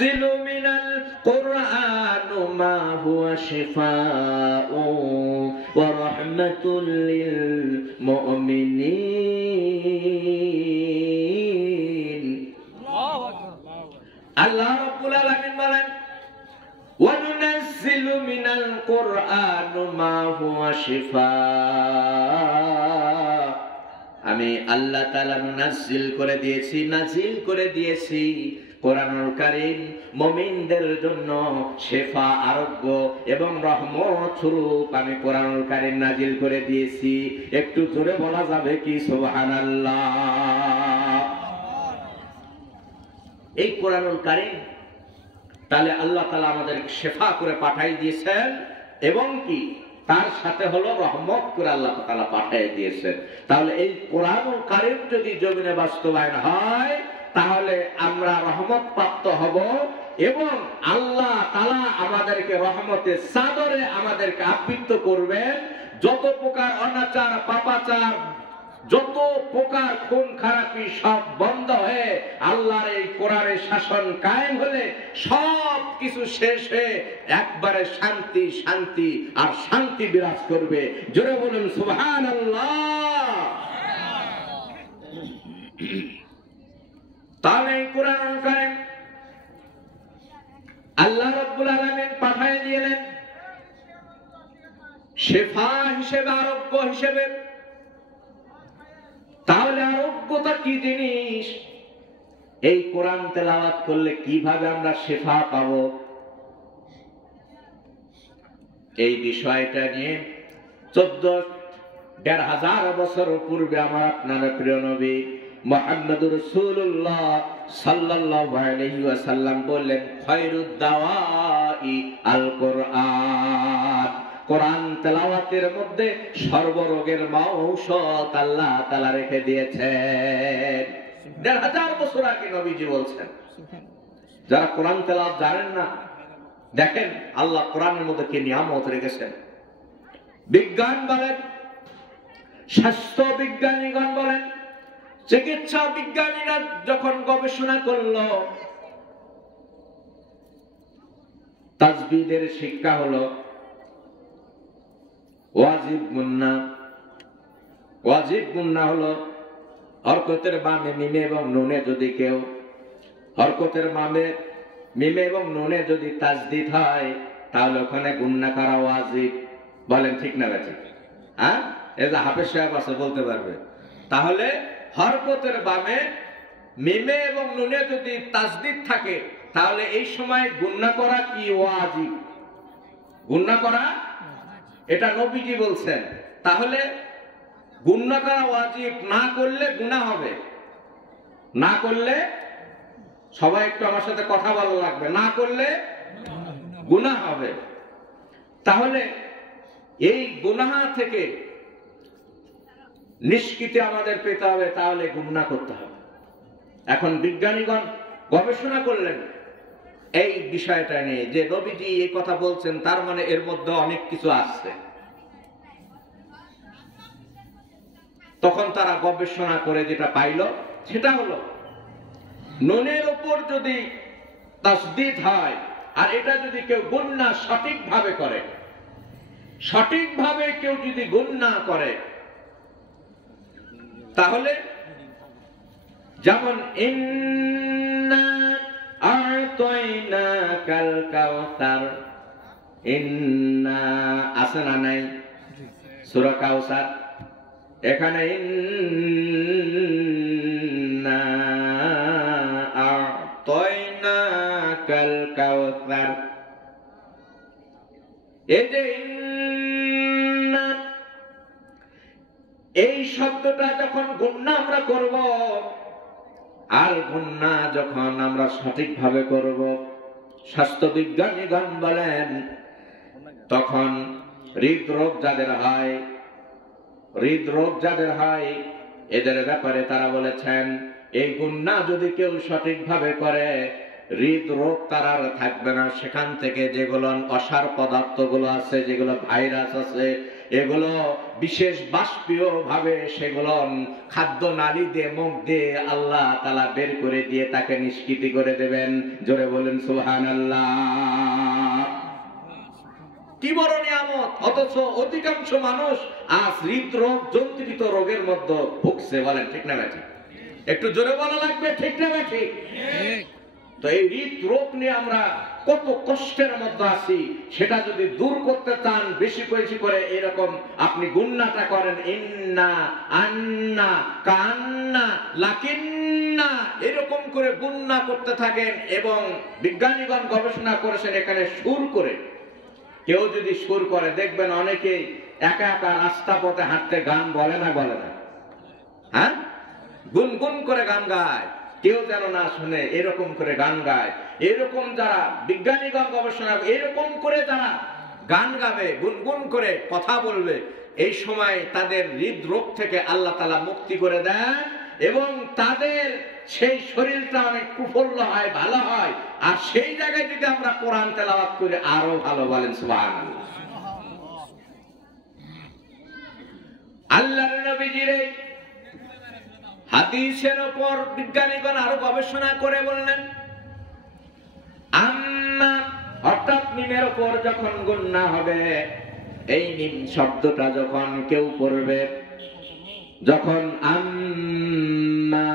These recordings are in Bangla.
من القرآن ما هو شفاء ورحمة للمؤمنين الله رب العالمين বলেন وننزل من القرآن ما هو شفاء আমি আল্লাহ তাআলা নাযিল করে দিয়েছি কোরআনুল কারীম মুমিনদের জন্য শিফা আরোগ্য এবং রহমত স্বরূপ আমি কোরআনুল কারীম নাযিল করে দিয়েছি। একটু জোরে বলা যাবে কি সুবহানাল্লাহ। এই কোরআনুল কারীম তাহলে আল্লাহ তাআলা আমাদের শিফা করে পাঠিয়ে দিয়েছেন এবং কি তার সাথে হলো রহমত করে আল্লাহ তাআলা পাঠিয়ে দিয়েছেন। তাহলে এই কোরআনুল কারীম যদি জমিনে বাস্তবায়ন হয় তাহলে আমরা রহমত প্রাপ্ত হব এবং আল্লাহ তাআলা আমাদেরকে রহমতের চাদরে আমাদেরকে আবৃত করবেন। যত প্রকার অনাচার পাপাচার যত প্রকার খুন খারাপি সব বন্ধ হয়ে আল্লাহর এই কোরআনের শাসন কায়েম হলে সব কিছু শেষ হয়ে একবারে শান্তি শান্তি আর শান্তি বিরাজ করবে। জোরে বলুন সুবহানাল্লাহ। তাহলে এই কোরআনুল কারীম আল্লাহ রাব্বুল আলামিন পাঠিয়ে দিলেন শিফা হিসেবে আরোগ্য হিসেবে। তাহলে আরোগ্যতা কি জিনিস? এই কোরআন তেলাওয়াত করলে কিভাবে আমরা শিফা পাবো এই বিষয়টা নিয়ে ১৪,৫০০ বছর পূর্বে আমার আপনার প্রিয় নবী মুহাম্মদুর রাসূলুল্লাহ সাল্লাল্লাহু আলাইহি ওয়াসাল্লাম বললেন খায়রুদ দাওয়াই আল কোরআন। কোরআন তেলাওয়াতের মধ্যে সর্বরোগের ঔষধ আল্লাহ তাআলা রেখে দিয়েছেন। ১৫০০ বছর আগে নবীজি বলছেন। যারা কোরআন তেলাওয়াত জানেন না দেখেন আল্লাহ কোরআনের মধ্যে কি নিয়ামত রেখেছেন। বিজ্ঞান বলেন, স্বাস্থ্য বিজ্ঞানীগণ বলেন, চিকিৎসা বিজ্ঞানীরা যখন গবেষণা করলো তাজবিদের শিক্ষা হলো ওয়াজিব গুন্না হলো হরকতের বামে মিমে এবং নুনে যদি কেউ হরকতের বামে মিমে এবং নুনে যদি তাজদিদ হয় তাহলে ওখানে গুন্না করা ওয়াজিব। বলেন ঠিক না ঠিক? হ্যাঁ, এই যে হাফেজ সাহেব আছে বলতে পারবে। তাহলে হরকতের বামে মিমে এবং নুনে যদি তাজদিদ থাকে তাহলে এই সময় গুন্না করা কি ওয়াজিব? গুন্না করা এটা নবীজি বলছেন। তাহলে গুন্না করা ওয়াজিব, না করলে গুনাহ হবে। না করলে, সবাই একটু আমার সাথে কথা বলা লাগবে, না করলে গুনাহ হবে। তাহলে এই গুনাহ থেকে নিষ্কৃতি আমাদের পেতে হবে, তাহলে গুনাহ করতে হবে। এখন বিজ্ঞানীগণ গবেষণা করলেন এই বিষয়টা নিয়ে যে নবীজি এই কথা বলছেন, তার মানে এর মধ্যে অনেক কিছু আছে। তখন তারা গবেষণা করে যেটা পাইল সেটা হলো নুনের উপর যদি তাসদিদ হয় আর এটা যদি কেউ গুন্না সঠিকভাবে করে, সঠিকভাবে কেউ যদি গুন্না করে তাহলে যেমন ইন্না আ'তাইনাকাল কাউসার, ইন্না আছে না নাই সূরা কাউসার? এখানে ইন্না আ'তাইনাকাল কাউসার, এই যে ইন্না এই শব্দটা যখন গুন্না আমরা করব আর গুন্না যখন আমরা সঠিকভাবে করব, স্বাস্থ্যবিজ্ঞানীগণ বলেন তখন হৃদরোগ যাদের হয় এদের ব্যাপারে তারা বলেছেন এই গুন্না যদি কেউ সঠিকভাবে করে হৃদরোগ তার আর থাকবে না। সেখান থেকে যেগুলো অসার পদার্থগুলো আছে, যেগুলো ভাইরাস আছে, এগুলো বিশেষ বাষ্পীয় ভাবে সেগুলো খাদ্য নালী দিয়ে মুখ দিয়ে আল্লাহ তাআলা বের করে দিয়ে তাকে নিষ্কৃতি করে দেবেন। জোরে বলেন সুবহানাল্লাহ। কি বড় নিয়ামত! অথচ অধিকাংশ মানুষ আজ হৃদরোগ জনিত রোগের মধ্যে ভুগছে। বলেন ঠিক না ঠিক? একটু জোরে বলা লাগবে, ঠিক না ঠিক? তো এই হৃদরোগ নিয়ে আমরা কত কষ্টের মধ্যে আছি, সেটা যদি দূর করতে চান বেশি বেশি করে এরকম আপনি গুন্নাটা করেন, ইন্না আন্না কান্না লাকিন্না, এরকম করে গুন্না করতে থাকেন। এবং বিজ্ঞানীগণ গবেষণা করেছেন এখানে সুর করে, কেউ যদি সুর করে দেখবেন অনেকে একা একা রাস্তা পথে হাঁটতে গান বলে না, বলে না? হ্যাঁ, গুনগুন করে গান গায়, কেউ যেন না শুনে এরকম করে গান গায়। এরকম যারা বিজ্ঞানীগণ গবেষণা, এরকম করে যারা গান গাবে, গুনগুন করে কথা বলবে, এই সময় তাদের হৃদরোগ থেকে আল্লাহ তাআলা মুক্তি করে দেন এবং তাদের সেই শরীরটা অনেক প্রফুল্ল হয়, ভালো হয়। আর সেই জায়গায় যদি আমরা কোরআন তেলাওয়াত করি আরো ভালো। বলেন সুবহানাল্লাহ। আল্লাহর নবীজির হাদিসের উপর বিজ্ঞানীগণ আরো গবেষণা করে বললেন, আম্মা অর্থাৎ মিমের উপর যখন গুন্নাহ হবে, এই মিম শব্দটা যখন কেউ পড়বে, যখন আম্মা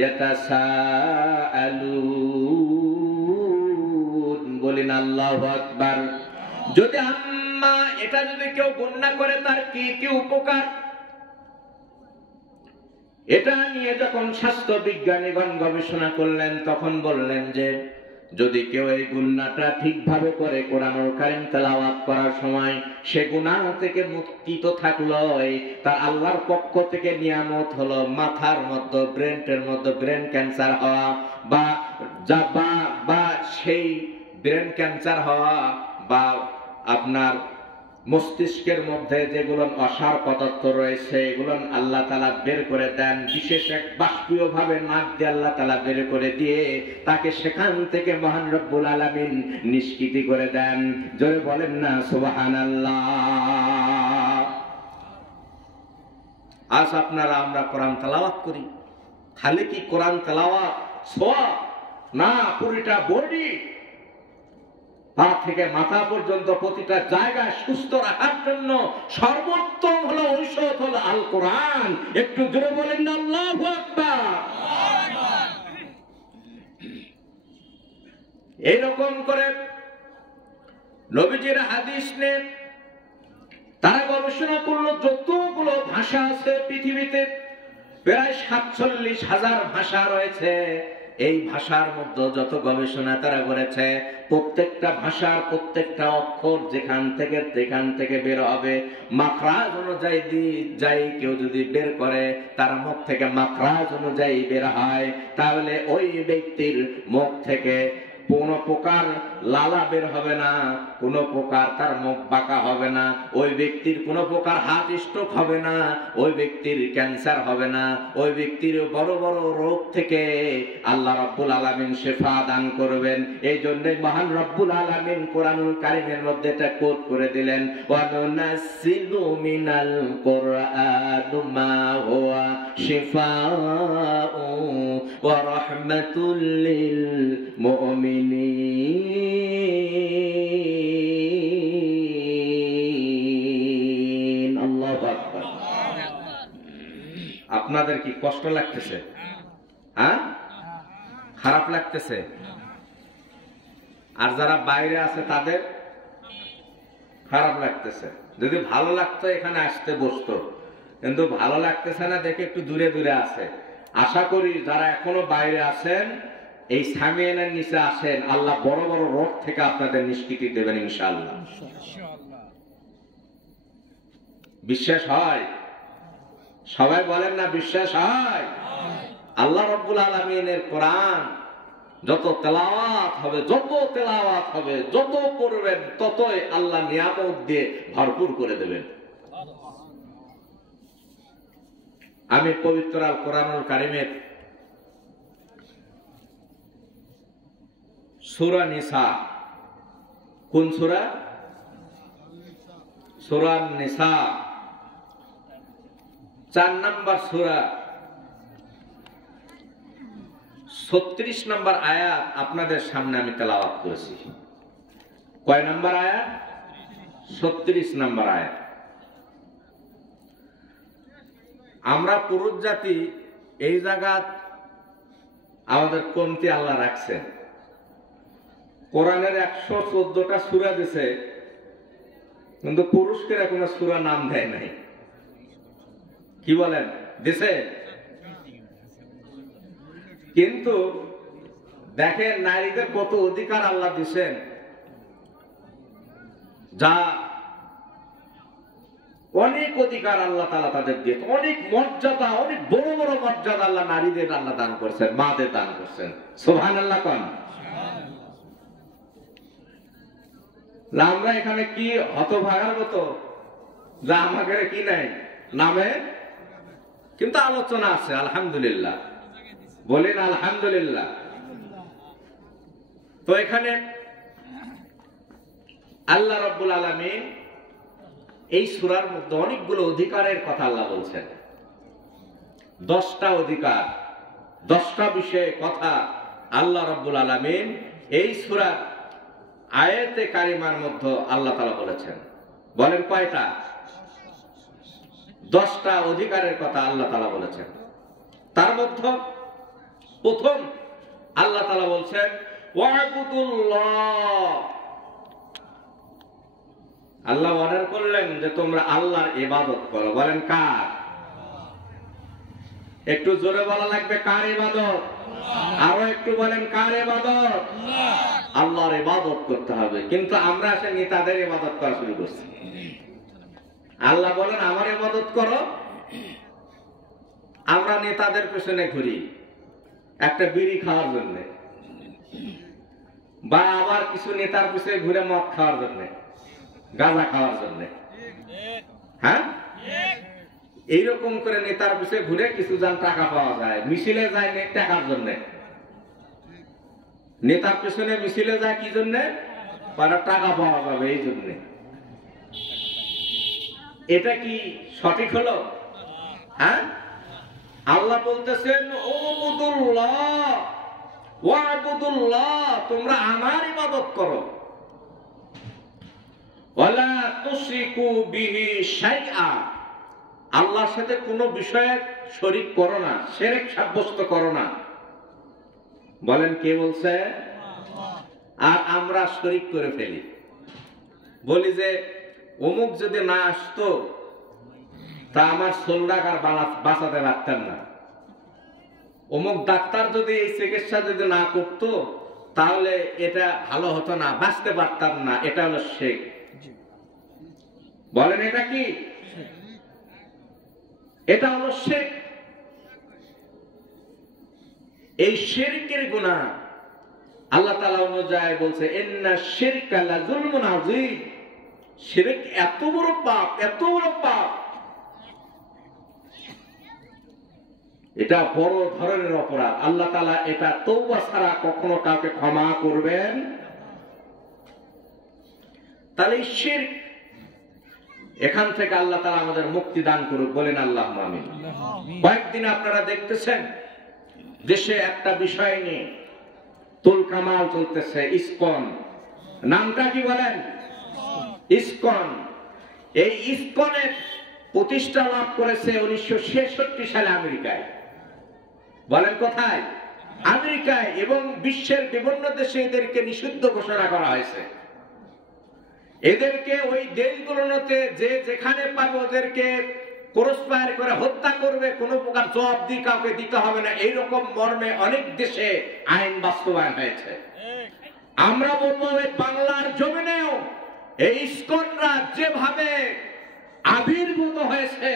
ইয়াতাসাআলুন, বলেন আল্লাহু আকবার। যদি আম্মা এটা যদি কেউ গুন্নাহ করে তার কি কি উপকার, এটা নিয়ে যখন স্বাস্থ্য বিজ্ঞানীগণ গবেষণা করলেন তখন বললেন যে যদি কেউ এই গুনাহটা ঠিকভাবে করে, কোরআনুল কারীম তেলাওয়াত করার সময় সে গুনাহ থেকে মুক্ত থাকলো, তার আল্লাহর পক্ষ থেকে নিয়ামত হলো মাথার মধ্যে, ব্রেনের মধ্যে ব্রেন ক্যান্সার হওয়া বা সেই ব্রেন ক্যান্সার হওয়া বা আপনার মস্তিষ্কের মধ্যে যেগুলো অসার পদার্থ রয়েছে এগুলো আল্লাহ তাআলা বের করে দেন। বিশেষ এক বাষ্পীয় ভাবে নাক দিয়ে আল্লাহ তাআলা বের করে দিয়ে তাকে সেখান থেকে মহান রব্বুল আলামিন নিষ্কৃতি করে দেন। জোরে বলেন না সুবহানাল্লাহ। আজ আপনারা আমরা কোরআন তেলাওয়াত করি, খালি কি কোরআন তেলাওয়াত সওয়াব না, পুরোটা বডি পা থেকে মাথা পর্যন্ত প্রতিটা জায়গায় সুস্থ রাখার জন্য সর্বোত্তম হলো ঔষধ হলো আল কোরআন। একটু জোরে বলেন না আল্লাহু আকবার। এইরকম করে নবীজির হাদিস নিয়ে তারা গবেষণা করলো, যতগুলো ভাষা আছে পৃথিবীতে প্রায় ৪৭,০০০ ভাষা রয়েছে। এই ভাষার মধ্যে যত গবেষণা তারা করেছে, প্রত্যেকটা ভাষার প্রত্যেকটা অক্ষর যেখান থেকে বের হবে মাখরাজ অনুযায়ী যাই কেউ যদি বের করে তার মুখ থেকে মাখরাজ অনুযায়ী বের হয়, তাহলে ওই ব্যক্তির মুখ থেকে কোন প্রকার লালা বের হবে না, কোন প্রকার তার মুখ বাঁকা হবে না, ওই ব্যক্তির কোন প্রকার হার্ট স্ট্রোক হবে না, ওই ব্যক্তির ক্যান্সার হবে না, ওই ব্যক্তির বড় বড় রোগ থেকে আল্লাহ রাব্বুল আলামিন শিফা দান করবেন। এই জন্যই মহান রব্বুল আলামিন কোরআনুল কারীমের মধ্যে এটা কোট করে দিলেন, ওয়া নুনাসসিলু মিনাল কুরআনি মা হুয়া শিফাউ ওয়া রাহমাতুল লিল মুমিনিন। আপনাদের কি কষ্ট লাগতেছে? হ্যাঁ, খারাপ লাগতেছে? আর যারা বাইরে আছে তাদের খারাপ লাগতেছে। যদি ভালো লাগতো এখানে আসতে বসতো, কিন্তু ভালো লাগতেছে না দেখে একটু দূরে দূরে আছে। আশা করি যারা এখনো বাইরে আছেন এই সামিয়ানের নিচে আসেন, আল্লাহ বড় বড় রোগ থেকে আপনাদের নিষ্কৃতি দেবেন ইনশাআল্লাহ। বিশ্বাস হয়? সবাই বলেন না বিশ্বাস হয়? আল্লাহ রাব্বুল আলামিনের কোরআন যত তেলাওয়াত হবে, যত পড়বেন ততই আল্লাহ নিয়ামত দিয়ে ভরপুর করে দেবেন। আমি পবিত্র আল কোরআনুল কারীমের সূরা নিসা, কোন সূরা? সূরা নিসা 4 নম্বর সূরা 36 নম্বর আয়াত আপনাদের সামনে আমি তেলাওয়াত করেছি। কয় নম্বর আয়াত? 36 নম্বর আয়াত। আমরা পুরুষ জাতি এই জায়গাত আমাদের কমতি আল্লাহ রাখছেন। কোরআনের 114টা সূরা দিছে, কিন্তু পুরুষকে কোনো সূরা নাম দেয় নাই। কি বলেন? দিছে? কিন্তু দেখেন নারীদের কত অধিকার আল্লাহ দিছেন, যা অনেক অধিকার আল্লাহ তাআলা তাদের দিয়ে, অনেক মর্যাদা, অনেক বড় বড় মর্যাদা আল্লাহ নারীদের আল্লাহ দান করছেন, মাদের দান করছেন। সুবহানাল্লাহ কোন। আমরা এখানে কি হতভাগার মতো যা আমাদের কি নাই নামে, কিন্তু আলোচনা আছে। আলহামদুলিল্লাহ বলেন, আলহামদুলিল্লাহ। তো এখানে আল্লাহ রাব্বুল আলামিন এই সূরার মধ্যে অনেকগুলো অধিকারের কথা আল্লাহ বলছেন। 10টা অধিকার, 10টা বিষয়ে কথা আল্লাহ রাব্বুল আলামিন এই সূরার আয়াতে কারিমার মধ্যে আল্লাহ তাআলা বলেছেন। বলেন কয়টা? 10টা অধিকারের কথা আল্লাহ তাআলা বলেছেন। তার মধ্যে প্রথম আল্লাহ তাআলা বলছেন ওয়াবুদুল্লাহ। আল্লাহ অর্ডার করলেন যে তোমরা আল্লাহর ইবাদত করো। বলেন কার? একটু জোরে বলা লাগবে, কার ইবাদত? আরো একটু বলেন, কার ইবাদত? আল্লাহর ইবাদত করতে হবে। কিন্তু আমরা আসে নেতাদের ইবাদত করা শুরু করছি। আল্লাহ বলেন আমার ইবাদত করো, আমরা নেতাদের পেছনে ঘুরি একটা বিড়ি খাওয়ার জন্য, বা আবার কিছু নেতার পিছনে ঘুরে মদ খাওয়ার জন্য, গাঁজা খাওয়ার জন্য। হ্যাঁ, এইরকম করে নেতার পিছনে ঘুরে কিছু জন টাকা পাওয়া যায়, মিছিলে যায় টাকার জন্য। নেতার পেছনে মিছিলে যায় কি জন্য? টাকা পাওয়া যাবে এই জন্য। এটা কি সঠিক হলো? হ্যাঁ, আল্লাহ বলতেছেন ওয়াবুদুল্লাহ, ওয়াবুদুল্লাহ, তোমরা আমার ইবাদত করো। ওয়ালা তুশরিকু বিহি শাইআ, আল্লাহর সাথে কোনো বিষয়ে শরীক করো না, শিরক সাব্যস্ত করো না। বলেন কে বলছে? আর আমরা শরীক করে ফেলি, বলি যে অমুক যদি না আসতো তা আমার 16 টাকার বাঁচাতে পারতেন না, অমুক ডাক্তার যদি এই চিকিৎসা যদি না করতো তাহলে এটা ভালো হতো না, বাঁচতে পারতাম না। এটা হলো শিরক। বলেন এটা কি? এটা হলো শিরক। এই শিরকের গুনাহ আল্লাহ তাআলা অন্য জায়গায় বলছে ইন্না শিরকা লাযুলমুন আযীম। শিরক এত বড় পাপ, এত বড় পাপ, এটা বড় ধরনের অপরাধ। আল্লাহ তাআলা এটা তওবা ছাড়া কখনো কাউকে ক্ষমা করবেন। তাহলে শিরক, এখান থেকে আল্লাহ তাআলা আমাদের মুক্তি দান করুক। বলেন আল্লাহুম্মা আমিন। কয়েকদিন আপনারা দেখতেছেন দেশে একটা বিষয় নিয়ে তুলকামাল চলতেছে, ইসকন। নামটা কি বলেন? ইসকন। এই ইসকনের প্রতিষ্ঠা লাভ করেছে 1966 সালে আমেরিকায়। বলেন কোথায়? আমেরিকায়। এবং বিশ্বের বিভিন্ন দেশে এদেরকে নিষিদ্ধ ঘোষণা করা হয়েছে। এদেরকে ওই দেশগুলোতে যে যেখানে পাবে ওদেরকে ক্রসফায়ার করে হত্যা করবে, কোনো প্রকার জবাবদিহি কাউকে দিতে হবে না, এইরকম মর্মে অনেক দেশে আইন বাস্তবায়ন হয়েছে। আমরা বলবো এই বাংলার জমিনেও এই ইসকনরা যেভাবে আবির্ভূত হয়েছে,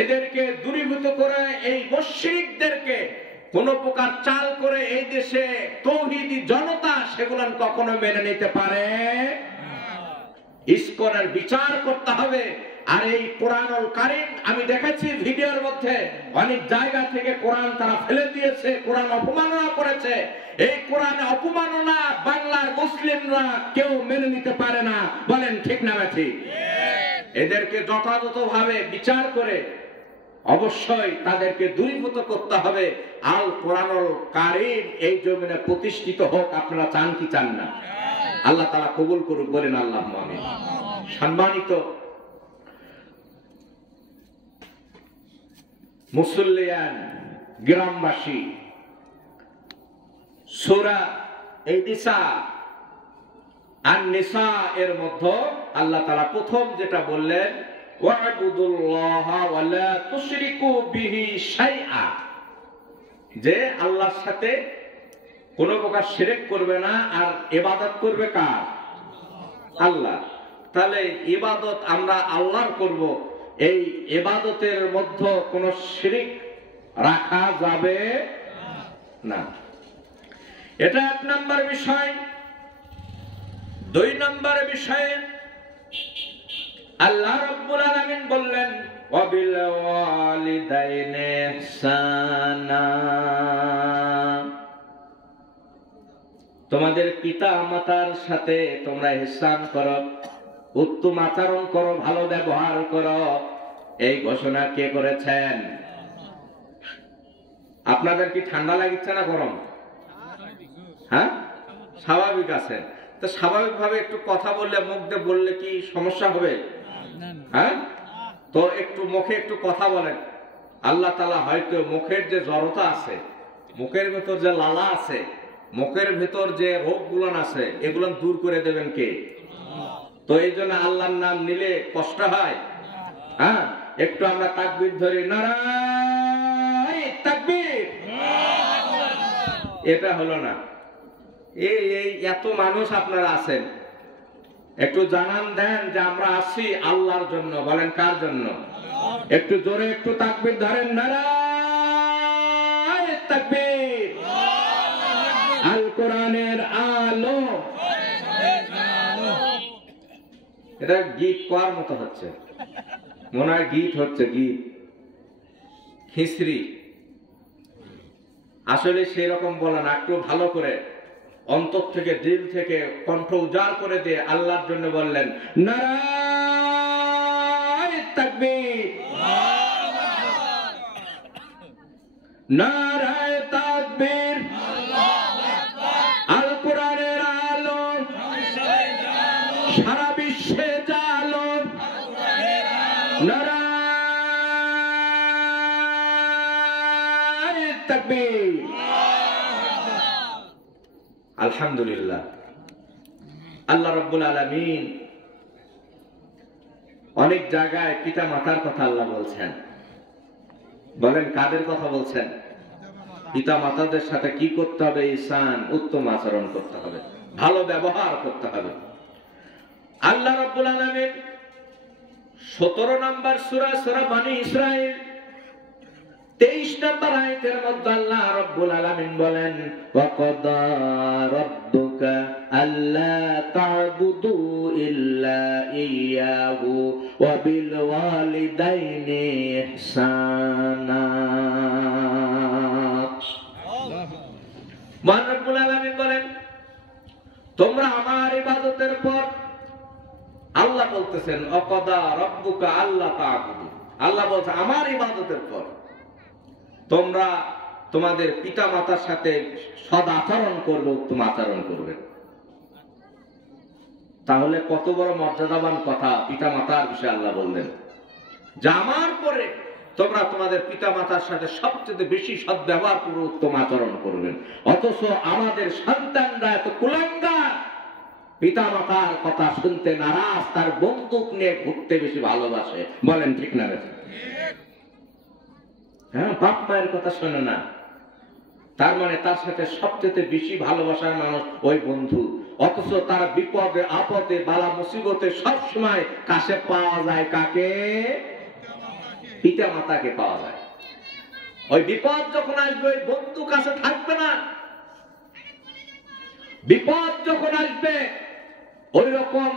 এদেরকে দূরীভূত করে এই মুশরিকদেরকে কোন প্রকার চাল করে এই দেশে তৌহিদি জনতা সেগুলো কখনো মেনে নিতে পারে। ইসকনের বিচার করতে হবে। আর এই কোরআনুল কারীম আমি দেখেছি ভিডিওর মধ্যে অনেক জায়গা থেকে কোরআন তারা ফেলে দিয়েছে, কোরআন অপমাননা করেছে। এই কোরআন অপমাননা বাংলার মুসলিমরা কেউ মেনে নিতে পারে না। বলেন ঠিক না ঠিক? এদেরকে যথাযথভাবে বিচার করে অবশ্যই তাদেরকে দূরীভূত করতে হবে। আল কোরআনুল কারীম এই জমিনে প্রতিষ্ঠিত হোক, আপনারা চান কি চান না? আল্লাহ তাআলা কবুল করুক, বলেন আল্লাহুম্মা আমিন। সম্মানিত মুসল্লিয়ান, গ্রামবাসী, সূরা নিসা আন-নিসা এর মধ্যে আল্লাহ তাআলা প্রথম যেটা বললেন, ওয়া'বুদুল্লাহা ওয়া লা তুশরিকু বিহি শাইআ, যে আল্লাহর সাথে কোনো প্রকার শিরক করবে না, আর ইবাদত করবে কার? আল্লাহ। তাহলে ইবাদত আমরা আল্লাহর করব, এই ইবাদতের মধ্যে কোনো শিরক রাখা যাবে না। এটা এক নম্বর বিষয়। দুই নম্বর বিষয়ে আল্লাহ রাব্বুল আলামিন বললেন, ওয়াবিল ওয়ালিদাইনি ইহসানা, তোমাদের পিতা মাতার সাথে তোমরা ইহসান করো, উত্তম আচরণ করো, ভালো ব্যবহার করো। এই ঘোষণা কে করেছেন? আপনাদের কি ঠান্ডা লাগছে না গরম? হ্যাঁ, স্বাভাবিক আছে তো। স্বাভাবিকভাবে একটু কথা বললে, মুখ দিয়ে বললে কি সমস্যা হবে? হ্যাঁ, তো একটু মুখে একটু কথা বলেন। আল্লাহ তাআলা হয়তো মুখের যে জড়তা আছে, মুখের ভেতর যে লালা আছে, মুখের ভেতর যে রোগগুলো আছে, এগুলো দূর করে দেবেন কে? তো এই জন্য আল্লাহর নাম নিলে কষ্ট হয়? হ্যাঁ, একটু আমরা তাকবীর ধরি, নারায়ে তাকবীর। এটা হলো না। এই এত মানুষ আপনারা আছেন, একটু জানান দেন যে আমরা আসি আল্লাহর জন্য। বলেন কার জন্য? একটু জোরে একটু তাকবীর ধরেন, নারায়ে তাকবীর। আল কোরআনের আলো। এটা গীত কোয়ার মতো হচ্ছে, মনে হয় গীত হচ্ছে, গীত খিচড়ি। আসলে সেই রকম বলা না, একটু ভালো করে অন্তর থেকে, দিল থেকে কণ্ঠ উজাড় করে দিয়ে আল্লাহর জন্য বললেন, নারায়ে তাকবীর, নারায়ে তাকবীর। আল কোরআনের আলো সারা বিশ্বে জালো, নারায়ে তাকবীর। আলহামদুলিল্লাহ। আল্লাহ রাব্বুল আলামিন অনেক জায়গায় পিতা মাতার কথা আল্লাহ বলছেন। বলেন কাদের কথা বলছেন? পিতা মাতাদের সাথে কি করতে হবে? ইহসান, উত্তম আচরণ করতে হবে, ভালো ব্যবহার করতে হবে। আল্লাহ রাব্বুল আলামিন 17 নম্বর সূরা, সূরা বনী ইসরাঈল 23 নম্বর আয়াতের মধ্যে আল্লাহ রাব্বুল আলামিন বলেন, ওয়াকাদা রাব্বুকা আল্লা তা'বুদু ইল্লা ইয়্যাহু ওয়া বিল ওয়ালিদাইনি ইহসানা। মহান রব্বুল আলামিন বলেন, তোমরা আমার ইবাদতের পর, আল্লাহ বলতেছেন, ওয়াকাদা রাব্বুকা আল্লা তা'বুদু, আল্লাহ বলছে আমার ইবাদতের পর তোমরা তোমাদের পিতা মাতার সাথে সদ আচরণ করবে, উত্তম আচরণ করবে। তাহলে কত বড় মর্যাদাবান কথা পিতা মাতার বিষয়ে আল্লাহ বললেন, যে আমার পরে তোমরা তোমাদের পিতা মাতার সাথে সবচেয়ে বেশি সদ্ব্যবহার করবে, উত্তম আচরণ করবেন। অথচ আমাদের সন্তানরা এত কুলাঙ্গার, পিতা মাতার কথা শুনতে নারাজ, তার বন্দুক নিয়ে ঘুরতে বেশি ভালোবাসে। বলেন ঠিক না? হ্যাঁ, বাপ মায়ের কথা শোনে না, তার মানে তার সাথে সবচেয়ে বেশি ভালোবাসার মানুষ ওই বন্ধু। অথচ তার বিপদে আপদে বালা মুসিবতে সবসময় কাছে পাওয়া যায় কাকে? পিতা মাতাকে পাওয়া যায়। ওই বিপদ যখন আসবে ওই বন্ধু কাছে থাকবে না, বিপদ যখন আসবে ওই রকম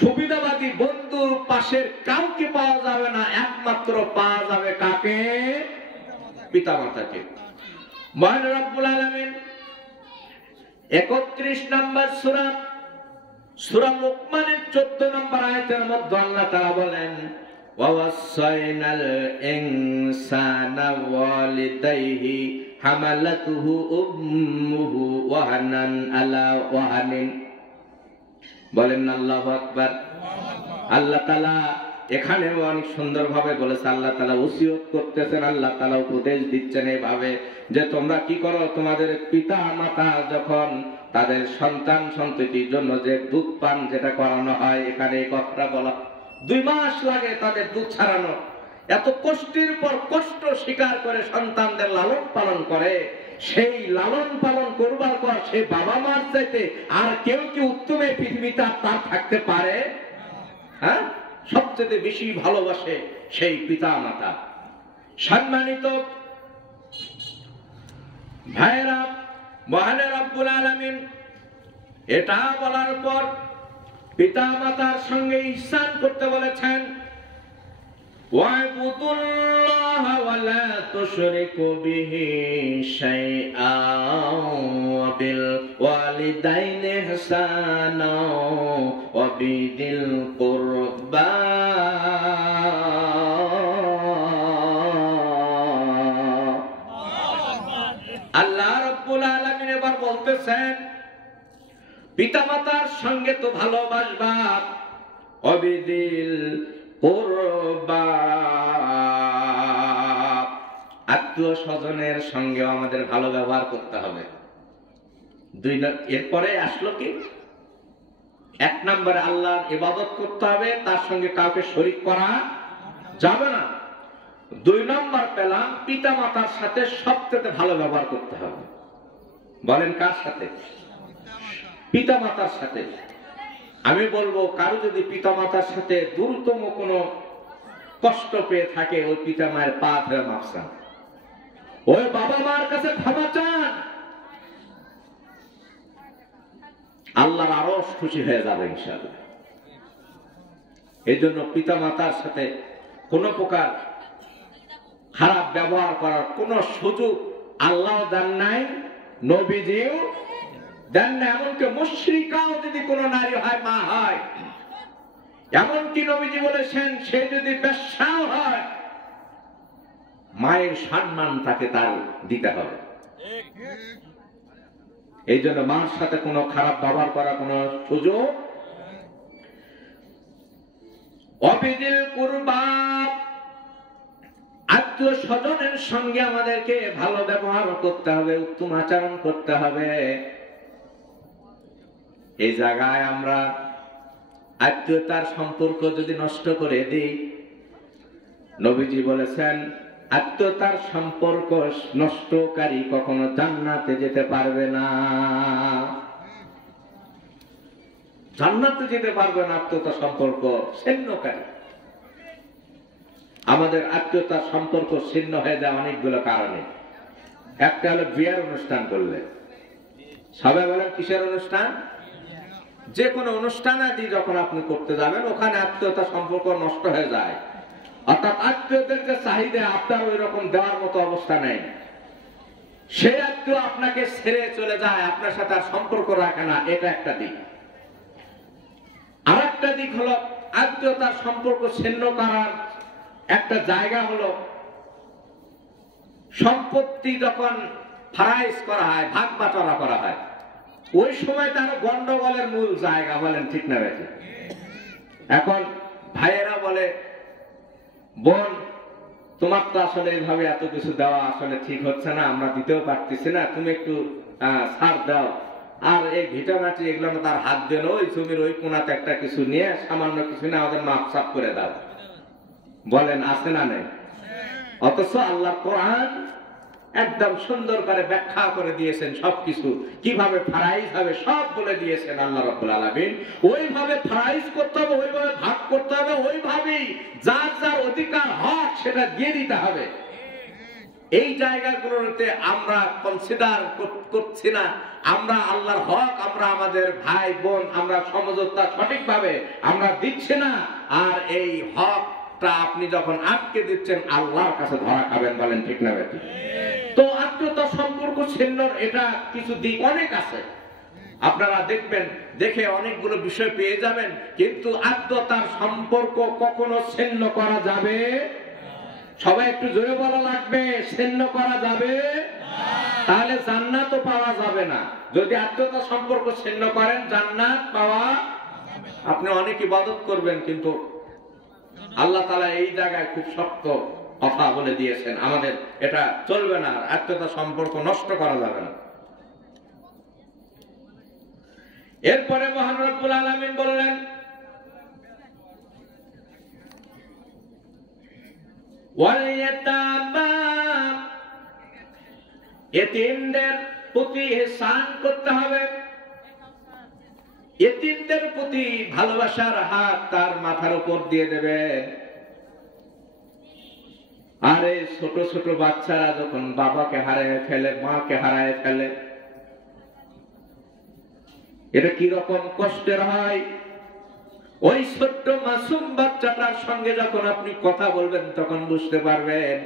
সুবিধাবাদী বন্ধুর পাশের কাউকে পাওয়া যাবে না, একমাত্র পাওয়া যাবে কাকে? পিতা মাতাকে। মহান রব্বুল আলামিন 31 নম্বর সূরা সূরা লুকমানের 14 নম্বর আয়াতের মধ্যে আল্লাহ তাআলা বলেন, ওয়াসাইনাল ইনসানা ওয়ালিদাইহি হামালাতুহু উম্মুহু ওয়াহানান আলা ওয়াহানিন। বলেন আল্লাহু আকবার। আল্লাহ তাআলা এখানে অনেক সুন্দরভাবে বলেছে, আল্লাহ তাআলা ওসিয়ত করতেছেন, আল্লাহ তাআলা উপদেশ দিচ্ছেন এভাবে যে তোমরা কি করো, তোমাদের পিতা মাতা যখন তাদের সন্তান সন্ততির জন্য যে দুধ পান যেটা করানো হয়, এখানে এই কথাটা বলা 2 মাস লাগে তাদের দুধ ছাড়ানো। এত কষ্টের পর কষ্ট স্বীকার করে সন্তানদের লালন পালন করে, সেই লালন পালন করবার পর সেই বাবা মার চাইতে আর কেউ কি উত্তমে পৃথিবীতে তার থাকতে পারে? হ্যাঁ, সবচেয়ে বেশি ভালোবাসে সেই পিতা মাতা। সম্মানিত ভাইরা, মহান রব্বুল আলামিন এটা বলার পর পিতা মাতার সঙ্গে ইহসান করতে বলেছেন, ওয়া'বুদুল্লাহা ওয়া লা তুশরিকু বিহি শাইআন ওয়া বিল ওয়ালিদাইনি ইহসানা ওয়া বিদিল কুরবা। আল্লাহ রাব্বুল আলামিন এবার বলতেছেন, পিতামাতার সঙ্গে তো ভালোবাসবা, অবিদিল কুরবা, আত্মীয় স্বজনের সঙ্গে আমাদের ভালো ব্যবহার করতে হবে। এরপরে আসলো কি, 1 নম্বরে আল্লাহর ইবাদত করতে হবে, তার সঙ্গে কাউকে শরীক করা যাবে না। 2 নম্বর পেলাম, পিতা মাতার সাথে সবচেয়ে ভালো ব্যবহার করতে হবে। বলেন কার সাথে? পিতা মাতার সাথে। আমি বলবো, কারো যদি পিতা মাতার সাথে দূরতম কোনো কষ্ট পেয়ে থাকে, ওই পিতা মায়ের পা ধরে মাফ চান, ওই বাবা মার কাছে ক্ষমা চান, আল্লাহর আরশ খুশি হয়ে যাবে ইনশাআল্লাহ। এই জন্য পিতা মাতার সাথে কোনো প্রকার খারাপ ব্যবহার করার কোন সুযোগ আল্লাহ দেন নাই, নবীজিও দেন না। এমনকি মুশরিকাও যদি কোন নারী হয়, মা হয়, এমনকি নবীজি বলেছেন সে যদি বেশ্যাও হয়, মায়ের সম্মান তাকে তার দিতে হবে। এই জন্য মার সাথে কোনো খারাপ ব্যবহার করার কোনো সুযোগ। অবিদিল কুরবা, আত্মীয় স্বজনের সঙ্গে আমাদেরকে ভালো ব্যবহার করতে হবে, উত্তম আচরণ করতে হবে। এই জায়গায় আমরা আত্মীয়তার সম্পর্ক যদি নষ্ট করে দিই, নবীজি বলেছেন আত্মীয়তার সম্পর্ক নষ্টকারী কখনো জান্নাতে যেতে পারবে না। জান্নাতে যেতে পারবে না আত্মীয়তার সম্পর্ক ছিন্নকারী। আমাদের আত্মীয়তার সম্পর্ক ছিন্ন হয়ে যায় অনেকগুলো কারণে। একটা হলো বিয়ের অনুষ্ঠান করলে। সবাই বলেন কিসের অনুষ্ঠান? যে কোনো অনুষ্ঠান আদি যখন আপনি করতে যাবেন, ওখানে আত্মীয়তার সম্পর্ক নষ্ট হয়ে যায়। অর্থাৎ আত্মীয়দের যে চাহিদা আপনার ওই রকম দেওয়ার মতো অবস্থা নেই। সেই আত্মীয় আপনাকে ছেড়ে চলে যায়, আপনার সাথে আর সম্পর্ক রাখে না, এটা একটা দিক। আর একটা দিক হলো আত্মীয়তার সম্পর্ক ছিন্ন করার একটা জায়গা হলো সম্পত্তি যখন ফারাইজ করা হয়, ভাগ বাটোয়ারা করা হয়, ওই সময় তার গন্ডগোলের মূল জায়গা। বলেন ঠিক না বেশি? এখন ভাইয়েরা বলে, বোন তোমার তো আসলে এইভাবে এত কিছু দেওয়া আসলে ঠিক হচ্ছে না, আমরা দিতেও পারতেছি না, তুমি একটু ছাড় দাও। আর এই ভিটামাটি এগুলো তার হাত দেন, ওই জমির ওই কোনাতে একটা কিছু নিয়ে সামান্য কিছু নিয়ে আমাদের মাপ সাফ করে দাও। বলেন আছে না নেই? অথচ আল্লাহ কোরআন একদম সুন্দর করে ব্যাখ্যা করে দিয়েছেন, সবকিছু কিভাবে ফারাইজ হবে সব বলে দিয়েছেন আল্লাহ রাব্বুল আলামিন। ওইভাবে ফারাইজ করতে হবে, ওইভাবে ভাগ করতে হবে, ওইভাবেই যার যার অধিকার হক সেটা দিয়ে দিতে হবে। এই জায়গাগুলোতে আমরা কনসিডার করছি না, আমরা আল্লাহর হক, আমরা আমাদের ভাই বোন, আমরা সমঝোতা সঠিকভাবে আমরা দিচ্ছি না। আর এই হকটা আপনি যখন আটকে দিচ্ছেন, আল্লাহর কাছে ধরা খাবেন। বলেন ঠিক না বেটি? তো আত্মীয়তার সম্পর্ক ছিন্নর এটা কিছু দিক অনেক আছে। আপনারা দেখবেন, দেখে অনেকগুলো বিষয় পেয়ে যাবেন, কিন্তু আত্মীয়তার সম্পর্ক কখনো ছিন্ন করা যাবে। সবাই একটু জোরে বলা লাগবে, ছিন্ন করা যাবে, তাহলে জান্নাতও পাওয়া যাবে না। যদি আত্মীয়তা সম্পর্ক ছিন্ন করেন, জান্নাত পাওয়া, আপনি অনেক ইবাদত করবেন, কিন্তু আল্লাহ তাআলা এই জায়গায় খুব শক্ত কথা বলে দিয়েছেন, আমাদের এটা চলবে না, আত্মীয়তা সম্পর্ক নষ্ট করা যাবে না। এরপরে মহান রব্বুল আলামিন বললেন, ওয়াল ইয়াতামা, এতিমদের প্রতি ইহসান করতে হবে। এতিমদের প্রতি ভালোবাসার হাত তার মাথার উপর দিয়ে দেবেন। আরে ছোট ছোট বাচ্চারা যখন বাবাকে হারায় ফেলে, মাকে হারায় ফেলে, এটা কি রকম কষ্টের হয়। ওই ছোট্ট মাসুম বাচ্চাটার সঙ্গে যখন আপনি কথা বলবেন, তখন বুঝতে পারবেন।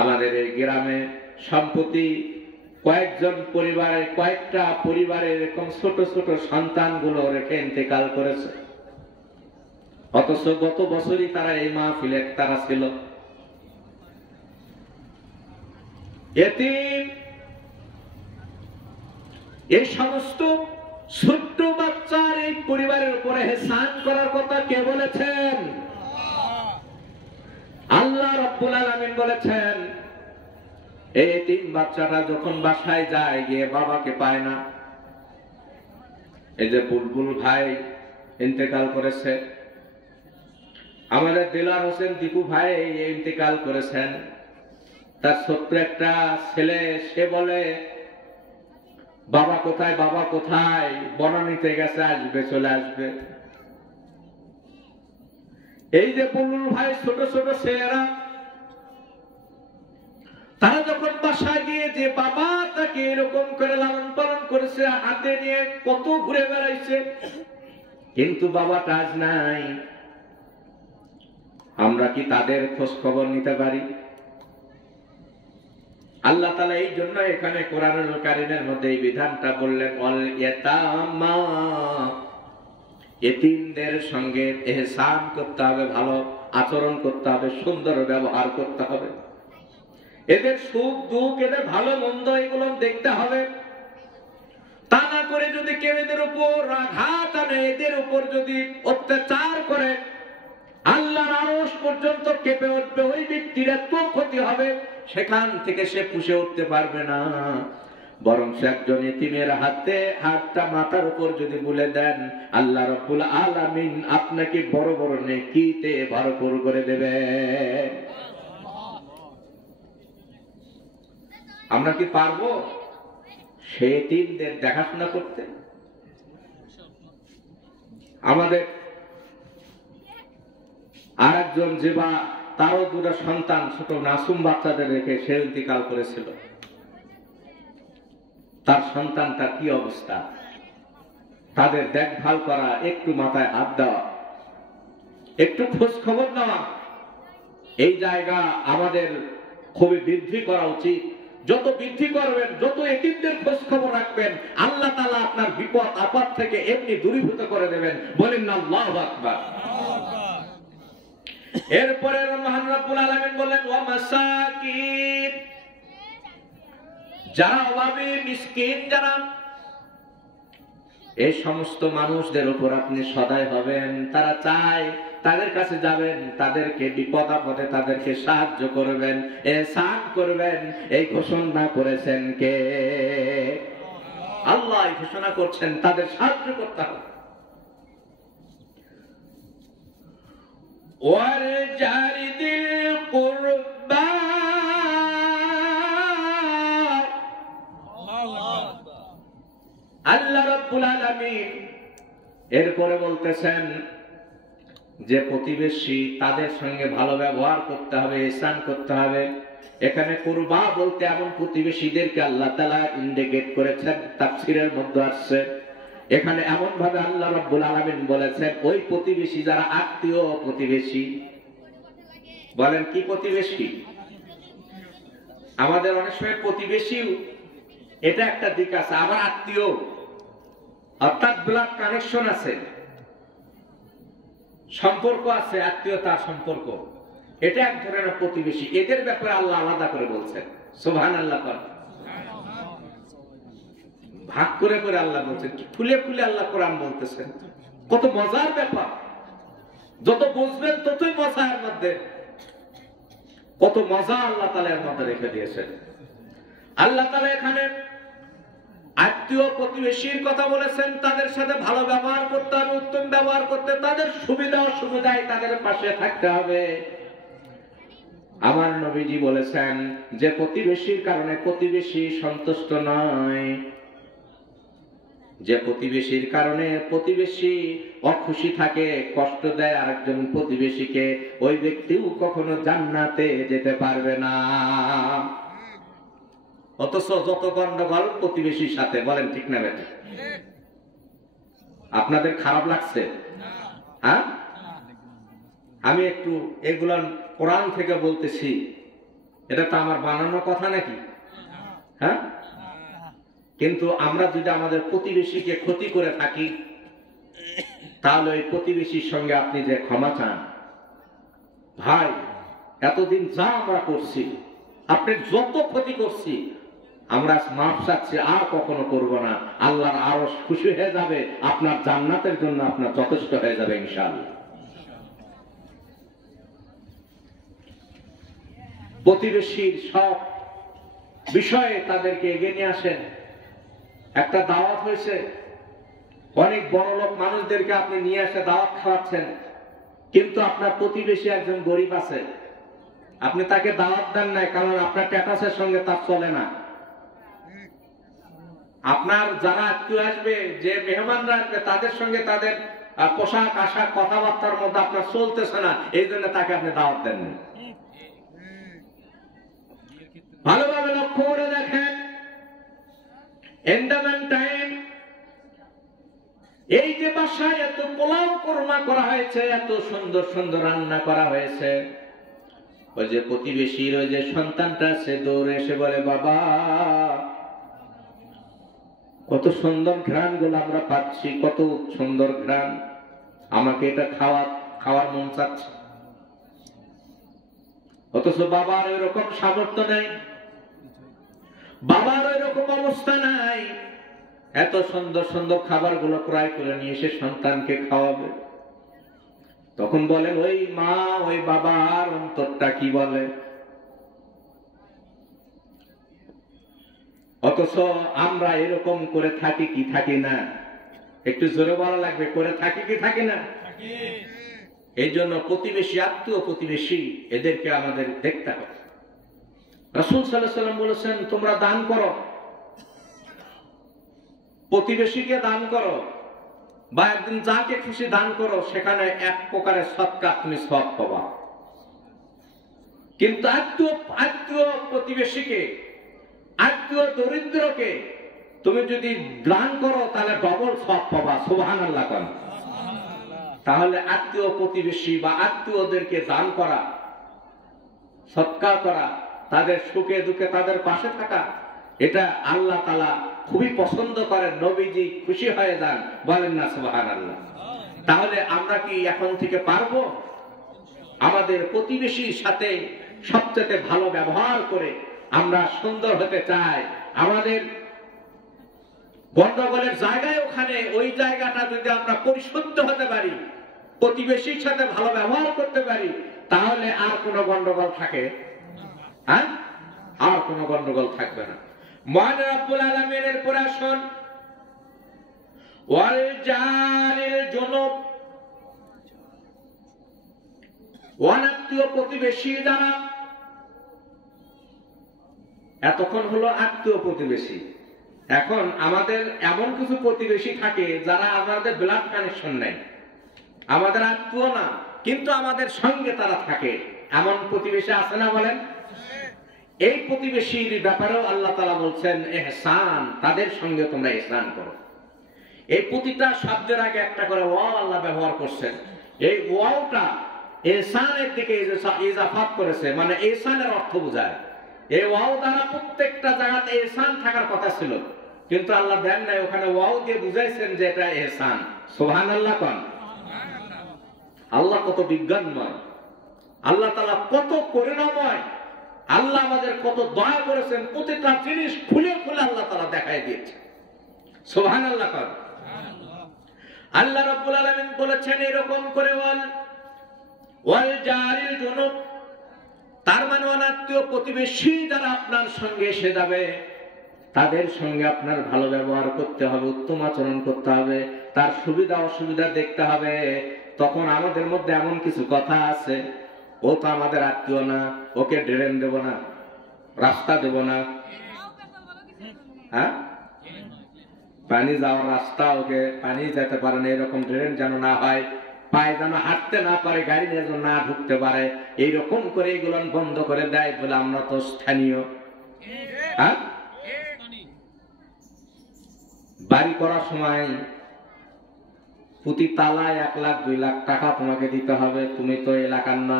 আমাদের এই গ্রামে সম্প্রতি কয়েকজন পরিবারের, কয়েকটা পরিবারের এরকম ছোট ছোট সন্তানগুলো রেখে ইন্তেকাল করেছে, অথচ গত বছরই তারা এই মাহফিলে তারা ছিল। এতিম, এই সমস্ত ছোট্ট বাচ্চার এই পরিবারের উপরে ইহসান করার কথা কে বলেছেন? আল্লাহ রাব্বুল আলামিন বলেছেন। এই এতিম বাচ্চাটা যখন বাসায় যায়, গিয়ে বাবাকে পায় না। এই যে বুলবুল ভাই ইন্তেকাল করেছে, আমাদের দিলার হোসেন দীপু ভাই ইন্তেকাল করেছেন, তার ছোট্ট একটা ছেলে, সে বলে বাবা কোথায়, বাবা কোথায়, বনানীতে গেছে, আসবে, চলে আসবে। এই যে বুলবুল ভাই ছোট ছোট ছেলেরা, তারা যখন বাসায় গিয়ে যে বাবা তাকে এরকম করে লালন পালন করেছে, হাতে নিয়ে কত ঘুরে বেড়াইছে, কিন্তু বাবাটা আজ নাই, আমরা কি তাদের খোঁজ খবর নিতে পারি? আল্লাহ তাআলা এই জন্য এখানে কোরআনুল কারীমের মধ্যে এই বিধানটা বললেন, ওয়াল ইয়াতামা, এতিমদের সঙ্গে ইহসান করতে হবে, ভালো আচরণ করতে হবে, সুন্দর ব্যবহার করতে হবে, এদের সুখ দুঃখ, এদের ভালো মন্দ এগুলো দেখতে হবে। তা না করে যদি কেউ এদের উপর আঘাত আনে, এদের উপর যদি অত্যাচার করে, আল্লাহর আরশ পর্যন্ত কেঁপে উঠবে, ওই ব্যক্তির এত ক্ষতি হবে, সেখান থেকে সে পুষে উঠতে পারবে না। বরং সে একজন এতিমের হাতটা মাথার উপর যদি বুলে দেন, আল্লাহ রাব্বুল আলামিন আপনাকে বড় বড় নেকিতে ভরপুর করে দেবে। আমরা কি পারবো সে এতিমদের দেখাশোনা করতে? আমাদের আর একজন যেবা, তারও দুটো সন্তান, ছোট মাসুম বাচ্চাদের রেখে সে ইন্তেকাল করেছিল। তার সন্তানটা কি অবস্থা, তাদের দেখভাল করা, একটু মাথায় হাত দেওয়া, একটু খোঁজ খবর নেওয়া, এই জায়গা আমাদের খুবই বৃদ্ধি করা উচিত। যত বৃদ্ধি করবেন, যত এতিমদের খোঁজ খবর রাখবেন, আল্লাহ তাআলা আপনার বিপদ আপদ থেকে এমনি দূরীভূত করে দেবেন। বলেন না আল্লাহু আকবার। এরপরে মহান রব্বুল আলামিন বলেন, ওয়া মাসাকিন, যারা অভাবী, মিসকিন, যারা, এই সমস্ত মানুষদের উপর আপনি সদয় হবেন। তারা চায়, তাদের কাছে যাবেন, তাদেরকে বিপদ আপদে তাদেরকে সাহায্য করবেন, ইহসান করবেন। এই ঘোষণা করেছেন কে? আল্লাহ ঘোষণা করছেন, তাদের সাহায্য করতে হবে। ওয়ারজারিদিল কুরবা, আল্লাহ রাব্বুল আলামিন এরপরে বলতেছেন যে প্রতিবেশী, তাদের সঙ্গে ভালো ব্যবহার করতে হবে, ইহসান করতে হবে। এখানে কুরবা বলতে এমন প্রতিবেশীদেরকে আল্লাহ তাআলা ইন্ডিকেট করেছেন, তাফসীরের মধ্যে আসছে। এখানে এমন ভাবে আল্লাহ রাব্বুল আলামিন বলেছেন, ওই প্রতিবেশী যারা আত্মীয় প্রতিবেশী। বলেন কি প্রতিবেশী? আমাদের অনেক সময় প্রতিবেশী এটা একটা দিক আছে। আবার আত্মীয়, অর্থাৎ ব্লাড কানেকশন আছে, সম্পর্ক আছে, আত্মীয়তার সম্পর্ক, এটা এক ধরনের প্রতিবেশী। এদের ব্যাপারে আল্লাহ আলাদা করে বলছেন। সুবহানাল্লাহ। ভাগ করে করে আল্লাহ বলছেন, খুলে খুলে আল্লাহ কোরআন বলতেছেন। কত মজার ব্যাপার, যত বুঝবেন ততই মজার মধ্যে, কত মজা আল্লাহ তাআলা এর মধ্যে রেখে দিয়েছেন। আল্লাহ তাআলা এখানে আত্মীয় প্রতিবেশীর কথা বলেছেন, তাদের সাথে ভালো ব্যবহার করতে হবে, উত্তম ব্যবহার করতে, তাদের সুবিধা অসুবিধায় তাদের পাশে থাকতে হবে। আমার নবীজি বলেছেন যে প্রতিবেশীর কারণে প্রতিবেশী সন্তুষ্ট নয়, যে প্রতিবেশীর কারণে প্রতিবেশী অখুশি থাকে, কষ্ট দেয় আরেকজন প্রতিবেশীকে, ওই ব্যক্তিও কখনো জান্নাতে যেতে পারবে না। অথচ যত গন্ডগোল প্রতিবেশীর সাথে, বলেন ঠিক না বেটা? আপনাদের খারাপ লাগছে? হ্যাঁ, আমি একটু এগুলো কোরআন থেকে বলতেছি, এটা তো আমার বানানো কথা নাকি? হ্যাঁ, কিন্তু আমরা যদি আমাদের প্রতিবেশীকে ক্ষতি করে থাকি, তাহলে ওই প্রতিবেশীর সঙ্গে আপনি যে ক্ষমা চান, ভাই এতদিন যা আমরা করছি, আপনি যত ক্ষতি করছি, আমরা মাফ চাচ্ছি, আর কখনো করব না। আল্লাহর আরো খুশি হয়ে যাবে, আপনার জান্নাতের জন্য আপনার যথেষ্ট হয়ে যাবে ইনশাআল্লাহ। প্রতিবেশীর সব বিষয়ে তাদেরকে এগিয়ে নিয়ে আসেন। একটা দাওয়াত হয়েছে, অনেক বড় লোক মানুষদেরকে আপনি নিয়ে এসে দাওয়াত খাওয়াচ্ছেন, কিন্তু আপনার প্রতিবেশী একজন গরিব আছে, আপনি তাকে দাওয়াত দেন নাই, কারণ আপনার স্ট্যাটাসের সঙ্গে তার চলে না। আপনার যারা আত্মীয় আসবে, যে মেহমানরা আসবে, তাদের সঙ্গে তাদের পোশাক আশাক কথাবার্তার মধ্যে আপনার চলতেছে না, এই জন্য তাকে আপনি দাওয়াত দেননি। ভালোভাবে লক্ষ্য করে দেখেন, এন্ডামেন্ট টাইম, এই যে বাসায় এত পোলাও কোরমা করা হয়েছে, এত সুন্দর সুন্দর রান্না করা হয়েছে, ওই যে প্রতিবেশীর ওই যে সন্তানটা, সে দৌড়ে এসে বলে, বাবা কত সুন্দর ঘ্রাণ গুলো আমরা পাচ্ছি, কত সুন্দর ঘ্রাণ, আমাকে এটা খাওয়ার মন চাচ্ছে। অথচ বাবার ওই রকম সামর্থ্য নাই, বাবার ওই রকম অবস্থা নাই, এত সুন্দর সুন্দর খাবার গুলো ক্রয় করে নিয়ে এসে সন্তানকে খাওয়াবে। তখন বলেন, ওই মা ওই বাবার অন্তরটা কি বলে। অথচ আমরা এরকম করে থাকি কি থাকি না? একটু জোরে বলা লাগবে, করে থাকি কি থাকি না? এই জন্য প্রতিবেশী, আত্মীয় প্রতিবেশী, এদেরকে আমাদের দেখতে হবে। রাসূল সাল্লাল্লাহু আলাইহি ওয়াসাল্লাম বলেছেন, তোমরা দান করো, প্রতিবেশীকে দান করো, বা একদিন যাকে খুশি দান করো, সেখানে এক প্রকারের সদকা তুমি সওয়াব পাবা। কিন্তু আত্মীয় প্রতিবেশীকে, আত্মীয় দরিদ্রকে তুমি যদি দান করো, তাহলে ডবল সওয়াব পাবা। সুবহানাল্লাহ। তাহলে আত্মীয় প্রতিবেশী বা আত্মীয়দেরকে দান করা, সৎকার করা, তাদের সুখে দুঃখে তাদের পাশে থাকা, এটা আল্লাহ তাআলা খুবই পছন্দ করেন, নবীজি খুশি হয়ে যান, বলেন না সুবহানাল্লাহ। তাহলে আমরা কি এখন থেকে পারবো আমাদের প্রতিবেশীর সাথে সবচেয়ে ভালো ব্যবহার করে? আমরা সুন্দর হতে চাই, আমাদের গন্ডগোলের জায়গায় ওখানে ওই জায়গাটা যদি আমরা পরিশুদ্ধ হতে পারি, প্রতিবেশীর সাথে ভালো ব্যবহার করতে পারি, তাহলে আর কোনো গন্ডগোল থাকে? হ্যাঁ, আর কোনো গন্ডগোল থাকবে না। মহান রব্বুল আলামিনের পরে আসুন, ওয়াল জারিল জুনুব, অনাত্মীয় প্রতিবেশী যারা, এতক্ষণ হলো আত্মীয় প্রতিবেশী, এখন আমাদের এমন কিছু প্রতিবেশী থাকে যারা আমাদের ব্লাড কানেকশন নেই, আমাদের আত্মীয় না, কিন্তু আমাদের সঙ্গে তারা থাকে, এমন প্রতিবেশী আছে না? বলেন। এই প্রতিবেশীর ব্যাপারেও আল্লাহ তাআলা বলছেন ইহসান, তাদের সঙ্গে তোমরা ইহসান করো। এই প্রতিটা শব্দের আগে একটা করে ওয়াও আল্লাহ ব্যবহার করছেন। এই ওয়াওটা ইহসানের দিকে ইজাফাত করেছে, মানে ইহসানের অর্থ বোঝায়। এই ওয়াও দ্বারা প্রত্যেকটা জায়গাতে ইহসান থাকার কথা ছিল, কিন্তু আল্লাহ দেন নাই, ওখানে ওয়াও দিয়ে বুঝাইছেন যে এটা ইহসান। সুবহানাল্লাহ কোন। আল্লাহ কত বিজ্ঞানময়, আল্লাহ তাআলা কত করুণাময়, আল্লাহ আমাদের কত দয়া করেছেন, প্রতিটা জিনিস খুলে খুলে আল্লাহ তাআলা দেখায় দিয়েছে। সুবহানাল্লাহ কোন। আল্লাহ রাব্বুল আলামিন বলেছেন এরকম করে ওয়াল জারিল জুনুব, তার মানে অনাত্মীয় প্রতিবেশী যারা আপনার সঙ্গে এসে যাবে তাদের সঙ্গে আপনার ভালো ব্যবহার করতে হবে, উত্তম আচরণ করতে হবে, তার সুবিধা অসুবিধা দেখতে হবে। তখন আমাদের মধ্যে এমন কিছু কথা আছে, ও তো আমাদের আত্মীয় না, ওকে ড্রেন দেব না, রাস্তা দেব না, হ্যাঁ পানি যাওয়ার রাস্তা, ওকে পানি যেতে পারে না এরকম ড্রেন যেন না হয়, পায়ে যেন হাঁটতে না পারে, গাড়ি নিয়ে যেন না ঢুকতে পারে, এইরকম করে এগুলো বন্ধ করে দেয় বলে আমরা তো স্থানীয়। হ্যাঁ, বাড়ি করার সময় প্রতি তালায় 1 লাখ 2 লাখ টাকা তোমাকে দিতে হবে, তুমি তো এলাকার না।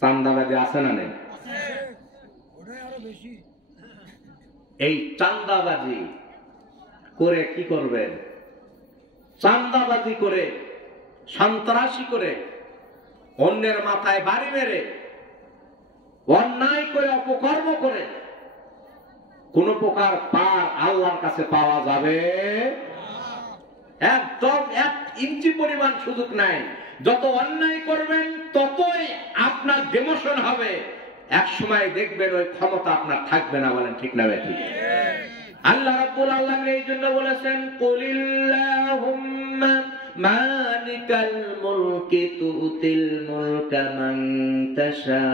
চান্দাবাজি আছে না নেই? এই চান্দাবাজি করে কি করবেন? চান্দাবাজি করে, সন্ত্রাসী করে, অন্যের মাথায় বাড়ি মেরে, অন্যায় করে, অপকর্ম করে কোন প্রকার পার আল্লাহর কাছে পাওয়া যাবে একদম 1 ইঞ্চি পরিমাণ সুযোগ নাই। যত অন্যায় করবেন ততই আপনার ডিমোশন হবে, এক সময় দেখবেন ওই ক্ষমতা আপনার থাকবে না। বলেন ঠিক না বেঠিক? আল্লাহ রাব্বুল আলামিন এই জন্য বলেছেন কুলিল্লাহুম্মা মালিকাল মুলকি তুতিল মুলকা মান তাশা,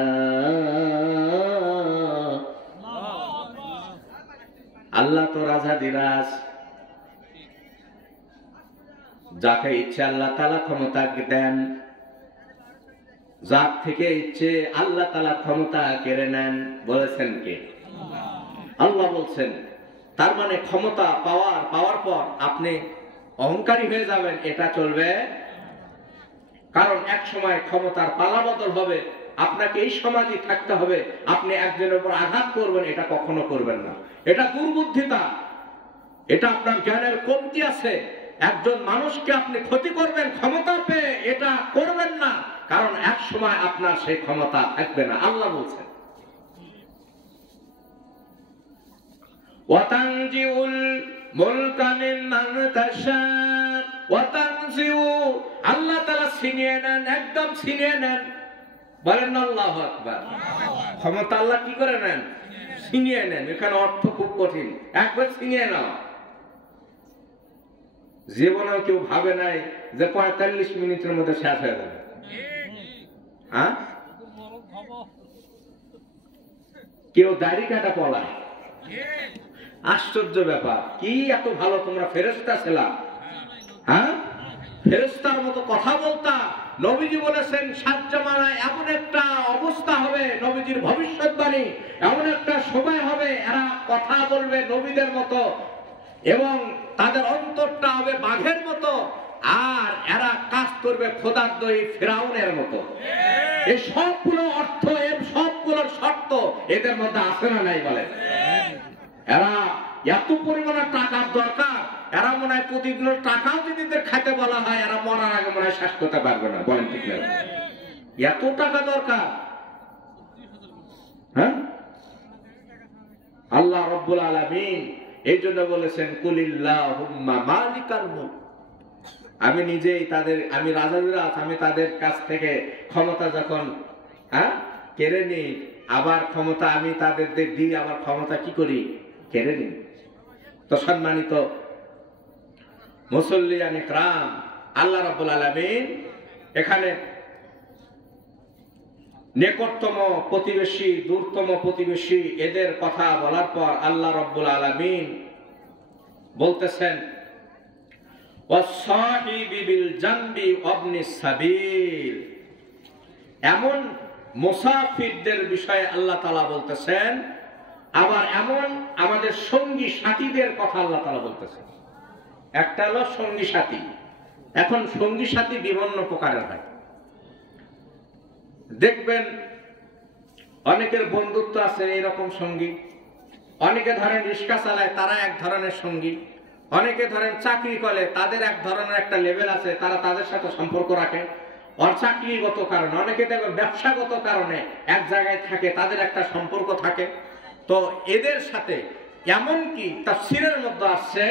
আল্লাহ তো রাজাধিরাজ, যাকে ইচ্ছে আল্লাহ তাআলা ক্ষমতা দেন, যার থেকে ইচ্ছে আল্লাহ তাআলা ক্ষমতা কেড়ে নেন। বলেছেন কে? আল্লাহ বলছেন। তার মানে ক্ষমতা পাওয়ার পর আপনি অহংকারী হয়ে যাবেন, এটা চলবে। কারণ এক সময় ক্ষমতার পালাবদল হবে, আপনাকে এই সমাজে থাকতে হবে, আপনি একজনের উপর আঘাত করবেন, এটা কখনো করবেন না। এটা দুর্বুদ্ধিতা, এটা আপনার জ্ঞানের কমতি আছে। একজন মানুষকে আপনি ক্ষতি করবেন ক্ষমতা পেয়ে, এটা করবেন না, কারণ এক সময় আপনার সেই ক্ষমতা থাকবে না। আল্লাহ বলছেন ওয়াতানজিউল মুলকা মিম্মান তাশা ওয়াতানজিউ, আল্লাহ তাআলা ছিনিয়ে নেন, একদম ছিনিয়ে নেন। বলেন আল্লাহু আকবার। ক্ষমতা আল্লাহ কি করে নেন? ছিনিয়ে নেন। এখানে অর্থ খুব কঠিন, একবার ছিনিয়ে নাও। জীবনেও কেউ ভাবে নাই যে 45 মিনিটের মধ্যে শেষ হয়ে যাবে। হ্যাঁ, কেউ দাড়ি কাটা পলায়, আশ্চর্য ব্যাপার। কি এত ভালো তোমরা ফেরেশতা ছিলা, হ্যাঁ, ফেরেশতার মতো কথা বলতা। নবীজি বলেছেন 7 জামানায় এমন একটা অবস্থা হবে, নবীজির ভবিষ্যৎবাণী, এমন একটা সময় হবে এরা কথা বলবে নবীদের মতো, এবং তাদের অন্তরটা হবে বাঘের মতো, আর এরা কাজ করবে খোদার দই ফিরাউনের মতো। এই সবগুলো অর্থ, এর সবগুলোর শর্ত এদের মধ্যে আছে না নাই? বলে এরা এত পরিমাণে টাকার দরকার, এরা মনে হয় প্রতিদিন টাকাও যদি খাইতে বলা হয়, এরা মরার আগে মনে হয় শেষ করতে পারবে না। বলেন ঠিক না? এত টাকা দরকার। হ্যাঁ, আল্লাহ রাব্বুল আলামিন এই জন্য বলেছেন কুলিল্লাহুম্মা মালিকাল মুলক, আমি নিজেই তাদের, আমি রাজাধিরাজ, আমি তাদের কাছ থেকে ক্ষমতা যখন কেড়ে নিই, আবার ক্ষমতা আমি তাদের দিই, আবার ক্ষমতা কি করি? কেড়ে নিই। তো সম্মানিত মুসল্লিয়ান ইকরাম, আল্লাহ রাব্বুল আলামিন এখানে নিকটতম প্রতিবেশী, দূরতম প্রতিবেশী, এদের কথা বলার পর আল্লাহ রাব্বুল আলামিন বলতেছেন ওয়াসাহিবি বিল জানবি ওয়াবনিস সাবিল। এমন মুসাফিরদের বিষয়ে আল্লাহ তাআলা বলতেছেন, আবার এমন আমাদের সঙ্গী সাথীদের কথা আল্লাহ তাআলা বলতেছেন। একটা হলো সঙ্গী সাথী। এখন সঙ্গী সাথী বিভিন্ন প্রকারের হয়। দেখবেন অনেকের বন্ধুত্ব আছে এইরকম সঙ্গী, অনেকে ধরেন রিক্সা চালায়, তারা এক ধরনের সঙ্গী, অনেকে ধরেন চাকরি করে, তাদের এক ধরনের একটা লেভেল আছে, তারা তাদের সাথে সম্পর্ক রাখে চাকরিগত কারণে। অনেকে দেখবেন ব্যবসাগত কারণে এক জায়গায় থাকে, তাদের একটা সম্পর্ক থাকে। তো এদের সাথে এমনকি তাফসীরের মধ্যে আসছে,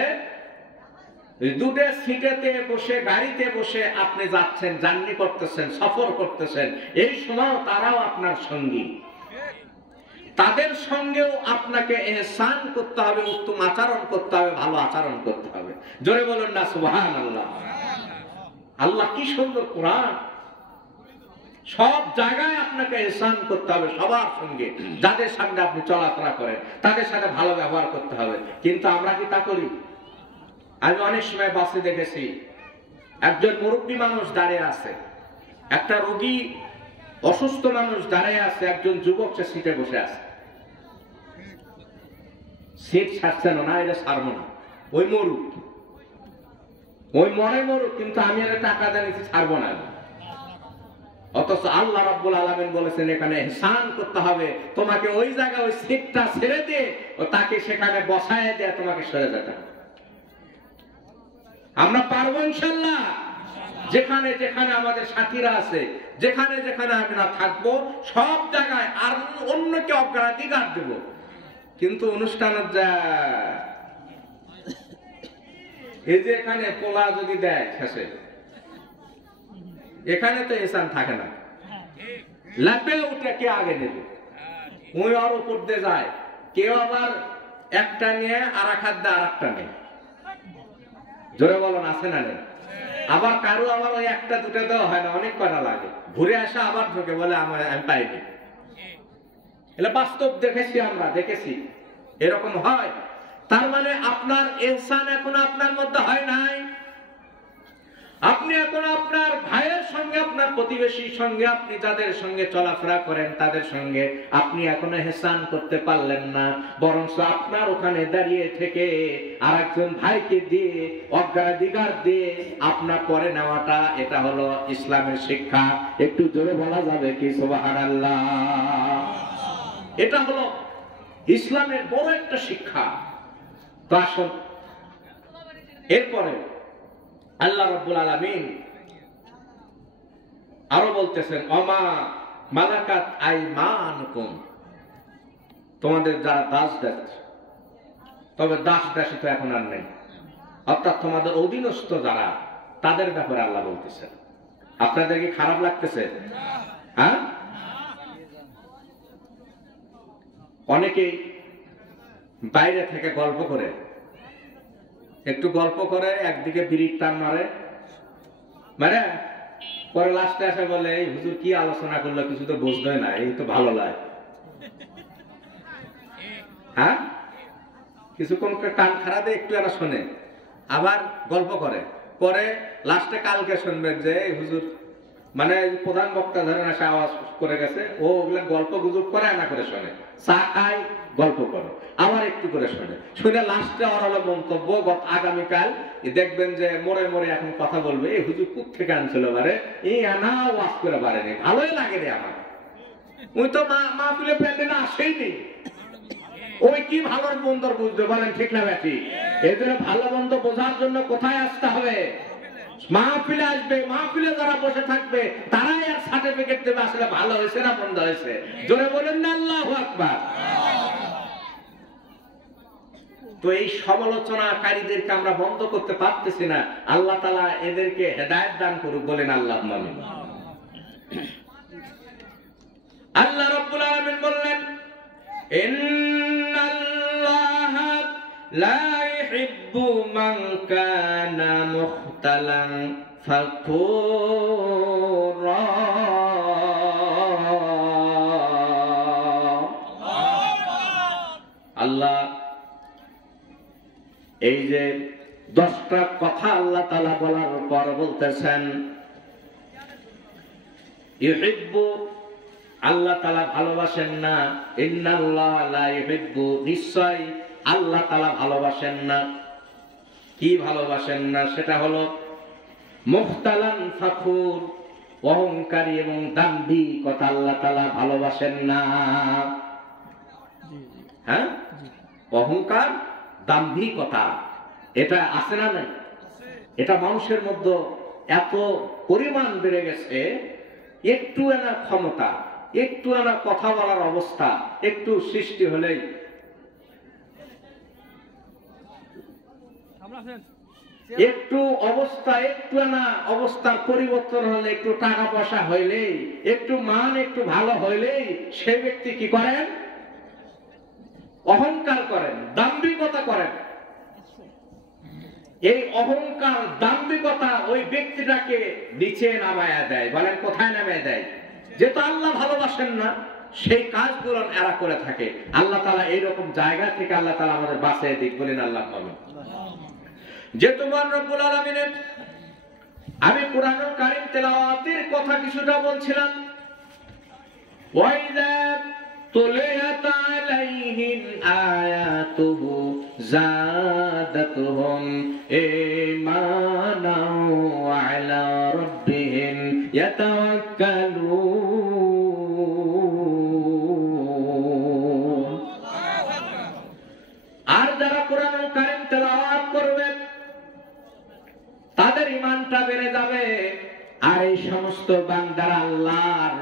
দুটো সিটেতে বসে, গাড়িতে বসে আপনি যাচ্ছেন, জার্নি করতেছেন, সফর করতেছেন, এই সময় তারাও আপনার সঙ্গী। তাদের সঙ্গেও আপনাকে ইহসান করতে হবে, উত্তম আচরণ করতে হবে, ভালো আচরণ করতে হবে। জোরে বলুন না সুবহানাল্লাহ। আল্লাহ কি সুন্দর কোরআন। সব জায়গায় আপনাকে ইহসান করতে হবে, সবার সঙ্গে, যাদের সঙ্গে আপনি চলাফেরা করেন তাদের সাথে ভালো ব্যবহার করতে হবে। কিন্তু আমরা কি তা করি? আমি অনেক সময় বাসে দেখেছি, একজন মুরব্বী মানুষ দাঁড়িয়ে আছে, একটা রোগী অসুস্থ মানুষ দাঁড়িয়ে আছে, একজন যুবক সে সিটে বসে আছে। সিট ছাড়ছে না, এটা ছাড়বো না, ওই মরুক, ওই মরে মরুক, কিন্তু আমি এর টাকা দিয়েছি, ছাড়বো না। অথচ আল্লাহ রাব্বুল আলামিন বলেছেন এখানে ইহসান করতে হবে, তোমাকে ওই জায়গায় ওই সিটটা ছেড়ে দিয়ে তাকে সেখানে বসায় দিয়ে তোমাকে সরে যেতে হবে। আমরা পারবো ইনশাআল্লাহ। যেখানে যেখানে আমাদের সাথীরা আছে, যেখানে যেখানে আমরা থাকবো, সব জায়গায় আর অন্যকে অগ্রাধিকার দেব। কিন্তু অনুষ্ঠানের যা এই যে এখানে পোলা যদি দেয় শেষে, এখানে তো ইহসান থাকে না। লাফে উঠে কে আগে নেবে, ওই আর উপর দিয়ে যায়, কেউ আবার একটা নিয়ে আর এক হাত দিয়ে আর একটা নেই। জোরে বলুন আছে না নেই? আবার কারো আবার ওই একটা দুটো দেওয়া হয় না, অনেক করা লাগে, ঘুরে আসা আবার ঢোকে, বলে আমি পাইনি। এটা বাস্তব দেখেছি, আমরা দেখেছি এরকম হয়। তার মানে আপনার ইহসান এখন আপনার মধ্যে হয় নাই। আপনি এখন আপনার ভাইয়ের সঙ্গে, আপনার প্রতিবেশীর সঙ্গে, আপনি যাদের সঙ্গে চলাফেরা করেন তাদের সঙ্গে আপনি এখনো ইহসান করতে পারলেন না, বরং আপনার ওখানে দাঁড়িয়ে থেকে আরেকজন ভাইকে দিয়ে অগ্রাধিকার দিয়ে আপনার পরে নেওয়াটা, এটা হলো ইসলামের শিক্ষা। একটু জোরে বলা যাবে কি সুবহানাল্লাহ? এটা হলো ইসলামের বড় একটা শিক্ষা। তো আসুন, এরপরে আল্লাহ রাব্বুল আলামিন আরো বলতেছেন, ওমা মালাকাত আইমানুকুম, তোমাদের যারা দাস দাস, তবে দাস দাসী তো এখন আর নেই, অর্থাৎ তোমাদের অধীনস্থ যারা, তাদের ব্যাপারে আল্লাহ বলতেছেন। আপনাদের কি খারাপ লাগতেছে? হ্যাঁ, অনেকেই বাইরে থেকে গল্প করে, একটু গল্প করে, একদিকে বিড়ির টান মারে, মানে পরে লাস্টে এসে বলে, এই হুজুর কি আলোচনা করলো, কিছু তো বুঝতে না, এই তো ভালো লাগে। হ্যাঁ, কিছুক্ষণ টান খারা দিয়ে একটু এরা শোনে, আবার গল্প করে, পরে লাস্টে কালকে শুনবেন যে এই হুজুর, মানে প্রধান বক্তা ধরেন এসে আওয়াজ করে গেছে, ও ওগুলা গল্প গুজব করে না করে শোনে, চা খায়, গল্প করে, আবার একটু করে শোনে, শুনে লাস্টে ওর হলো মন্তব্য, আগামীকাল দেখবেন যে মোড়ে মোড়ে এখন কথা বলবে, এই হুজুর কুক থেকে আনছিল বারে, এই আনা ওয়াজ করে পারেনি, ভালোই লাগে রে আমার, ওই তো মা তুলে প্যান্ডে না আসেই নেই, ওই কি ভালো মন্দ বুঝতে বলেন, ঠিক না ব্যাটি? এই জন্য ভালো মন্দ বোঝার জন্য কোথায় আসতে হবে? মাহফিলে আসবে, মাহফিলে যারা বসে থাকবে তারাই আর সার্টিফিকেট দেবে আসলে ভালো হয়েছে না মন্দ হয়েছে। জোরে বলেন না আল্লাহু আকবার। তো এই সমালোচনাকারীদেরকে আমরা বন্ধ করতে পারতেছি না, আল্লাহ তাআলা এদেরকে হেদায়েত দান করুক, বলেন আল্লাহুম্মা আমিন। আল্লাহ রাব্বুল আলামিন বললেন, ইন্নাল্লাহা লা ইউহিব্বু মান কানা মুখতালান ফাকুরা। আল্লাহ এই যে 10টা কথা আল্লাহ তাআলা বলার পর বলতেছেন, ইউহিব্বু, আল্লাহ তাআলা ভালোবাসেন না, ইন্নাল্লাহা লা ইউহিব্বু, নিশ্চয় আল্লাহ তাআলা ভালোবাসেন না। কি ভালোবাসেন না? সেটা হলো মুখতালান ফাখুর, অহংকারী এবং দাম্ভিকতা আল্লাহ তাআলা ভালোবাসেন না। হ্যাঁ, অহংকার, দাম্ভিকতা এটা আছে না নাই? এটা মানুষের মধ্যে এত পরিমাণ বেড়ে গেছে, একটু না ক্ষমতা, একটু না কথা বলার অবস্থা একটু সৃষ্টি হলেই, একটু অবস্থা, একটু না অবস্থার পরিবর্তন হলে, একটু টাকা পয়সা হইলেই, একটু মান একটু ভালো হইলেই সে ব্যক্তি কি করেন? অহংকার করেন, দাম্ভিকতা করেন। এই অহংকার, দাম্ভিকতা ওই ব্যক্তিটাকে নিচে নামায়া দেয়। বলেন কোথায় নামায়া দেয়? যেহেতু আল্লাহ ভালোবাসেন না, সেই কাজগুলো এরা করে থাকে। আল্লাহ তাআলা এইরকম জায়গা থেকে আল্লাহ তাআলা আমাদের বাঁচিয়ে দিক, বলেন আল্লাহ আমিন। যে তোমার রব্বুল আলামিনের, আমি কুরআনুল কারীম তেলাওয়াতের কথা কিছুটা বলছিলাম। ওয়াইদা তুলিয়াত আলাইহিম আয়াতুহু যাদাতুহুম ঈমানাও ওয়া আলা রাব্বিহিম ইয়াতাওয়াক্কালুন। আর যারা কুরআনুল কারীম তেলাওয়াত করবে তাদের ঈমানটা বেড়ে যাবে। আর এই সমস্ত বান্দারা আল্লাহর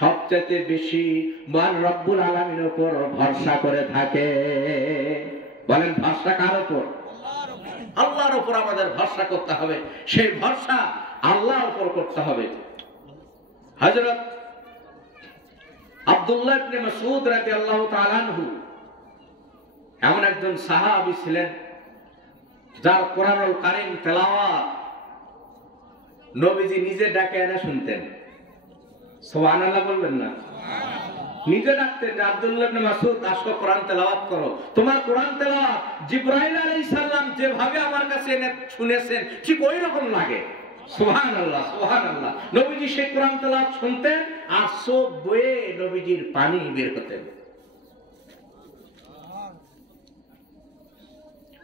সবচেয়ে বেশি মহান রব্বুল আলামিনের উপর ভরসা করে থাকে। বলেন ভরসা কার উপর? আল্লাহর উপর আমাদের ভরসা করতে হবে। সেই ভরসা আল্লাহর উপর করতে হবে। হযরত আব্দুল্লাহ ইবনে মাসউদ রাদিয়াল্লাহু তাআলা আনহু এমন একজন সাহাবী ছিলেন যার কুরআনুল কারীম তেলাওয়াত নবীজি নিজে ডাকে এনে শুনতেন। সুবহানাল্লাহ বলবেন না? নিজে ডাকতেন যে আব্দুল্লাহ ইবনে মাসউদ, আসো কোরআন তেলাওয়াত করো। তোমার কোরআন তেলাওয়াত জিবরাইল আলাইহিস সালাম যেভাবে আমার কাছে এনে শুনেছেন ঠিক ওই রকম লাগে। সুবহানাল্লাহ, সুবহানাল্লাহ। নবীজি সেই কোরআন তেলাওয়াত শুনতেন আর চোখ বয়ে নবীজির পানি বের হতেন।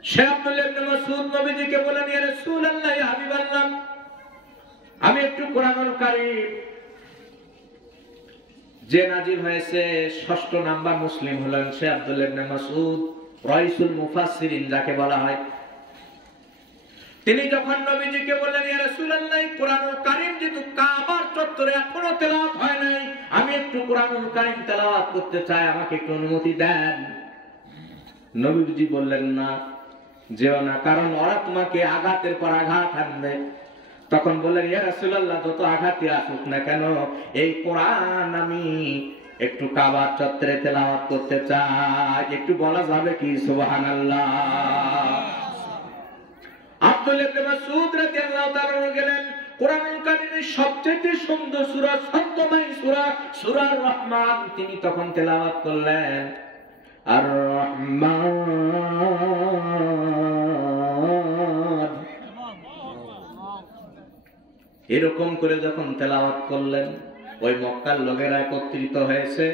সে আব্দুল্লাহ ইবনে মাসউদ নবীজিকে বলেন, ইয়া রাসূলুল্লাহ, ইয়া হাবিবাল্লাহ, আমি একটু কোরআনুল কারীম যে নাজিল হয়েছে ৬ষ্ঠ নাম্বার মুসলিম হলেন সে আব্দুল্লাহ ইবনে মাসউদ, রাইসুল মুফাসসিরিন যাকে বলা হয়। তিনি যখন নবীজিকে বললেন, ইয়া রাসূলুল্লাহ, কোরআনুল কারীম যেহেতু কাবার চত্বরে এখনো তেলাওয়াত হয় নাই, আমি একটু কোরআনুল কারীম তেলাওয়াত করতে চাই, আমাকে একটু অনুমতি দেন। নবীজি বললেন, না, যেও না, কারণ ওরা তোমাকে আঘাতের পর আঘাত আনবে। তখন বললেন, ইয়া রাসূলুল্লাহ, যত আঘাতই আসুক না কেন, এই কোরআন আমি একটু কাবার চত্বরে তেলাওয়াত করতে চাই। একটু বলা যাবে কি? সুবহানাল্লাহ। আব্দুল্লাহ ইবনে মাসউদ রাদিয়াল্লাহু তাআলা গেলেন কোরআনুল কারীমের সবচেয়ে সুন্দর সূরা, ছন্দময় সূরা, সূরার রহমান তিনি তখন তেলাওয়াত করলেন। আর রহমান এরকম করে যখন তেলাওয়াত করলেন, ওই মক্কার লোকেরা একত্রিত হয়েছে,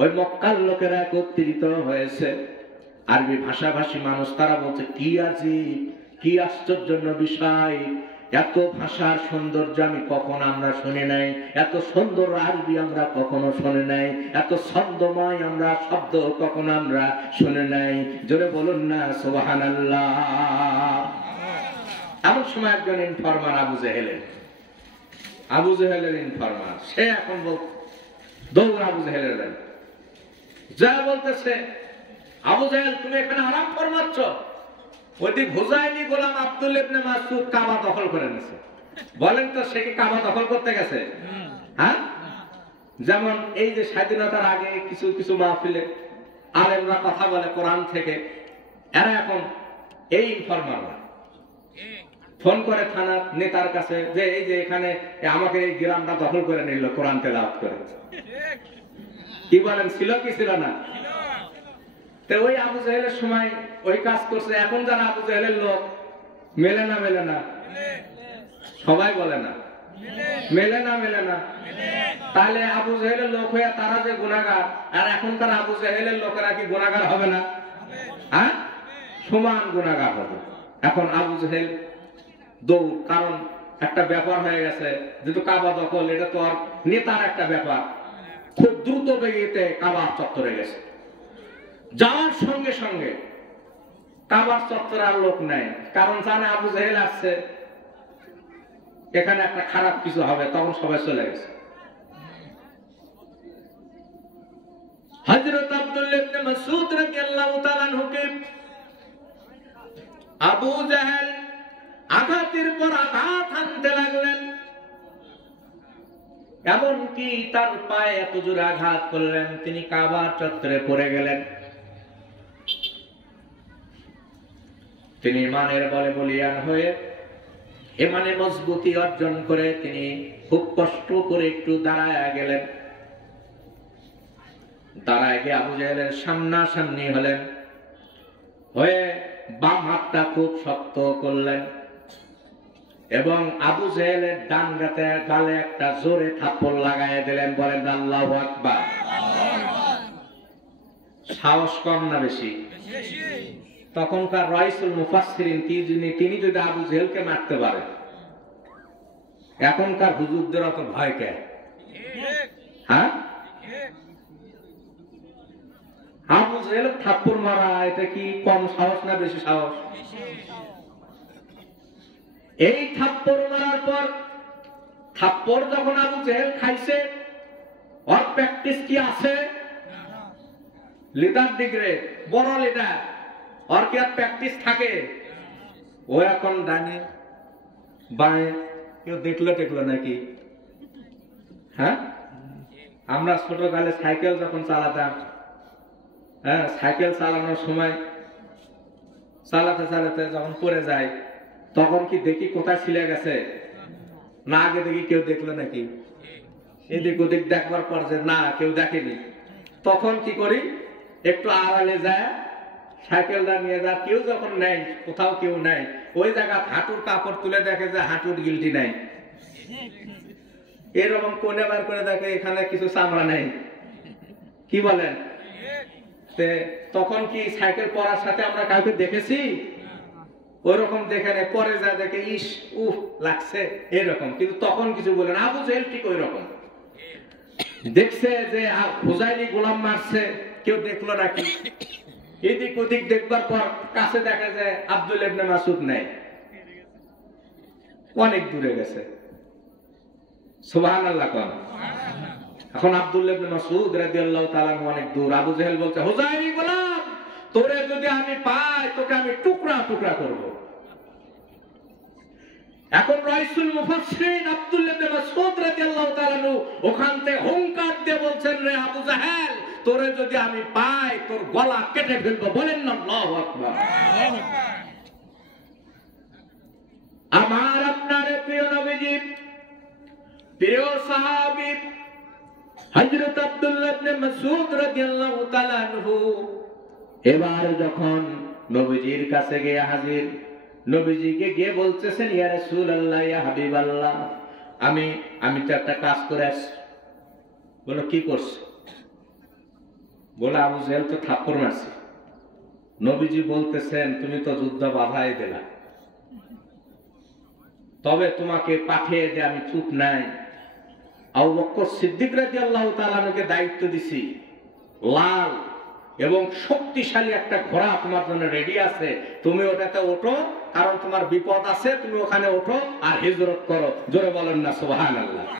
ওই মক্কার লোকেরা একত্রিত হয়েছে। আরবি ভাষাভাষী মানুষ, তারা বলছে, কি আজীব, কি আশ্চর্যজনক বিষয়, এত ভাষার সৌন্দর্য আমি কখনো আমরা শুনি নাই, এত সুন্দর আরবি আমরা কখনো শুনি নাই, এত ছন্দময় আমরা শব্দ কখনো আমরা শুনি নাই। জোরে বলুন না সুবহানাল্লাহ। এমন সময় একজন ইনফরমার আবু জেহেলের ইনফরমার, সে এখন দৌড় আবু জেহেলের যা বলতেছে, আবু জেহেল, তুমি এখানে আরাম ফরমাচ্ছ, ওইদিক হুজাইলি গোলাম আব্দুল্লাহ ইবনে মাসউদ কাবা দখল করে নিয়েছে। বলেন তো, সে কি কাবা দখল করতে গেছে? হ্যাঁ, যেমন এই যে স্বাধীনতার আগে কিছু কিছু মাহফিলে আলেমরা কথা বলে কোরআন থেকে, এরা এখন এই ইনফরমাররা ফোন করে থানার নেতার কাছে যে এই যে এখানে আমাকে এই গ্রামটা দখল করে নিল কোরআন তেলাওয়াত করে। কি বলেন, ছিল কি ছিল না? তো ওই আবু জেহেলের সময় ওই কাজ করছে। এখন যারা আবু জেহেলের লোক, মেলে না মেলে না? সবাই বলে না মেলে না মেলে না? তাহলে আবু জেহেলের লোক হয়ে তারা যে গুনাহগার, আর এখনকার আবু জেহেলের লোকেরা কি গুনাহগার হবে না? হ্যাঁ, সমান গুনাহগার হবে। এখন আবু জেহেল দৌড়, কারণ একটা ব্যাপার হয়ে গেছে, যেহেতু কাবা দখল, এটা তো আর নেতার একটা ব্যাপার। খুব দ্রুত বেগেতে কাবা চত্বরে গেছে। যাওয়ার সঙ্গে সঙ্গে কাবার চত্বরে আর লোক নাই, কারণ জানে আবু জেহেল আসছে, এখানে একটা খারাপ কিছু হবে, তখন সবাই চলে গেছে। হযরত আব্দুল্লাহ ইবনে মাসউদ রাদিয়াল্লাহু তাআলা আনহুকে আবু জেহেল আঘাতের পর আঘাত হানতে লাগলেন, এমনকি তার পায়ে এত জোরে আঘাত করলেন তিনি কাবা চত্বরে পড়ে গেলেন। তিনি ইমানের বলে বলিয়ান হয়ে ইমানে মজবুতি অর্জন করে তিনি খুব কষ্ট করে একটু দাঁড়ায় গেলেন। দাঁড়ায় গিয়ে আবু জেহেলের সামনাসামনি হলেন, হয়ে বাম হাতটা খুব শক্ত করলেন এবং আবু জেহেলের ডান গালে একটা জোরে থাপ্পড় লাগাইয়া দিলেন। বলেন আল্লাহু আকবার। সাহস কম না বেশি? তখনকার রাইসুল মুফাসসিরিন তিনি যদি আবু জেহেলকে মারতে পারে, এখনকার হুজুরদের অত ভয় কে? হ্যাঁ, আবু জেহেল থাপ্পড় মারা এটা কি কম সাহস না বেশি সাহস? এই থাপ্পড় মারার পর, থাপ্পড় যখন আবু জেহেল খাইছে, ওর প্র্যাকটিস কি আছে? লিডার ডিগ্রি, বড় লিডার, ওর কি আর প্র্যাকটিস থাকে? ও এখন ডানে বাঁয়ে কেউ দেখলো নাকি? হ্যাঁ, আমরা ছোটকালে সাইকেল যখন চালাতাম, হ্যাঁ, সাইকেল চালানোর সময় চালাতে চালাতে যখন পড়ে যায়, তখন কি দেখি কোথায় ছিলে গেছে না, আগে দেখি কেউ দেখলো নাকি? এদিক ওদিক দেখবার পর যে না কেউ দেখেনি, তখন কি করি, একটু আড়ালে যায় সাইকেলটা নিয়ে যা, কেউ যখন নেয়, কোথাও কেউ নেয়, ওই জায়গা হাঁটুর কাপড় তুলে দেখে যে হাঁটুর গিলটি নাই, এরকম কোণে বার করে দেখে এখানে কিছু চামড়া নেই। কি বলেন? তখন কি সাইকেল পরার সাথে আমরা কাউকে দেখেছি? ওইরকম দেখে নেয়, পরে যা দেখে ইস উফ লাগছে এরকম, কিন্তু তখন কিছু বলেন। আবু জেহেল ঠিক ওই রকম দেখছে যে হুজাইলি গোলাম মারছে, কেউ দেখলো নাকি? এদিক ওদিক দেখবার পর কাছে দেখে যে আব্দুল্লাহ ইবনে মাসউদ নেই, অনেক দূরে গেছে। সুবহানাল্লাহ কোন। এখন আব্দুল্লাহ ইবনে মাসউদ রাদিয়াল্লাহু তাআলা অনেক দূর। আবু জেহেল বলছে, হুজাইলি গোলাম, তোরে যদি আমি পাই তোকে আমি টুকরা টুকরা করব। এখন রাইসুল মুফাসসিরিন আব্দুল্লাহ ইবনে মাসউদ রাদিয়াল্লাহু তাআলা ওখান থেকে হুঙ্কার দিয়ে বলছেন, রে আবু জেহেল, তোরে যদি আমি পাই তোর গলা কেটে ফেলবো। বলেন না আল্লাহু আকবার। আমার আপনার প্রিয় নবীজি, প্রিয় সাহাবী হযরত আব্দুল্লাহ ইবনে মাসউদ রাদিয়াল্লাহু তাআলা আনহু এবার যখন নবীজির কাছে গিয়ে হাজির, নবীজিকে গিয়ে বলতেছেন, ইয়া রাসূলুল্লাহ, ইয়া হাবিবাল্লাহ, আমি তো একটা কাজ করে আসছি। বলো কি করছো? বলে আবু জেহেল তো থাপ্পড় মারছে। নবীজি বলতেছেন, তুমি তো যুদ্ধ বাধাই দিলা, তবে তোমাকে পাঠিয়ে দিয়ে আমি চুপ নাই। আবু বকর সিদ্দিক রাদিয়াল্লাহু তাআলা আনহুকে দায়িত্ব দিছি, লাল এবং শক্তিশালী একটা ঘোড়া তোমার জন্য রেডি আছে, তুমি ওটাতে ওঠো, কারণ তোমার বিপদ আছে, তুমি ওখানে ওঠো আর হিজরত করো। জোরে বলেন না সুবহানাল্লাহ।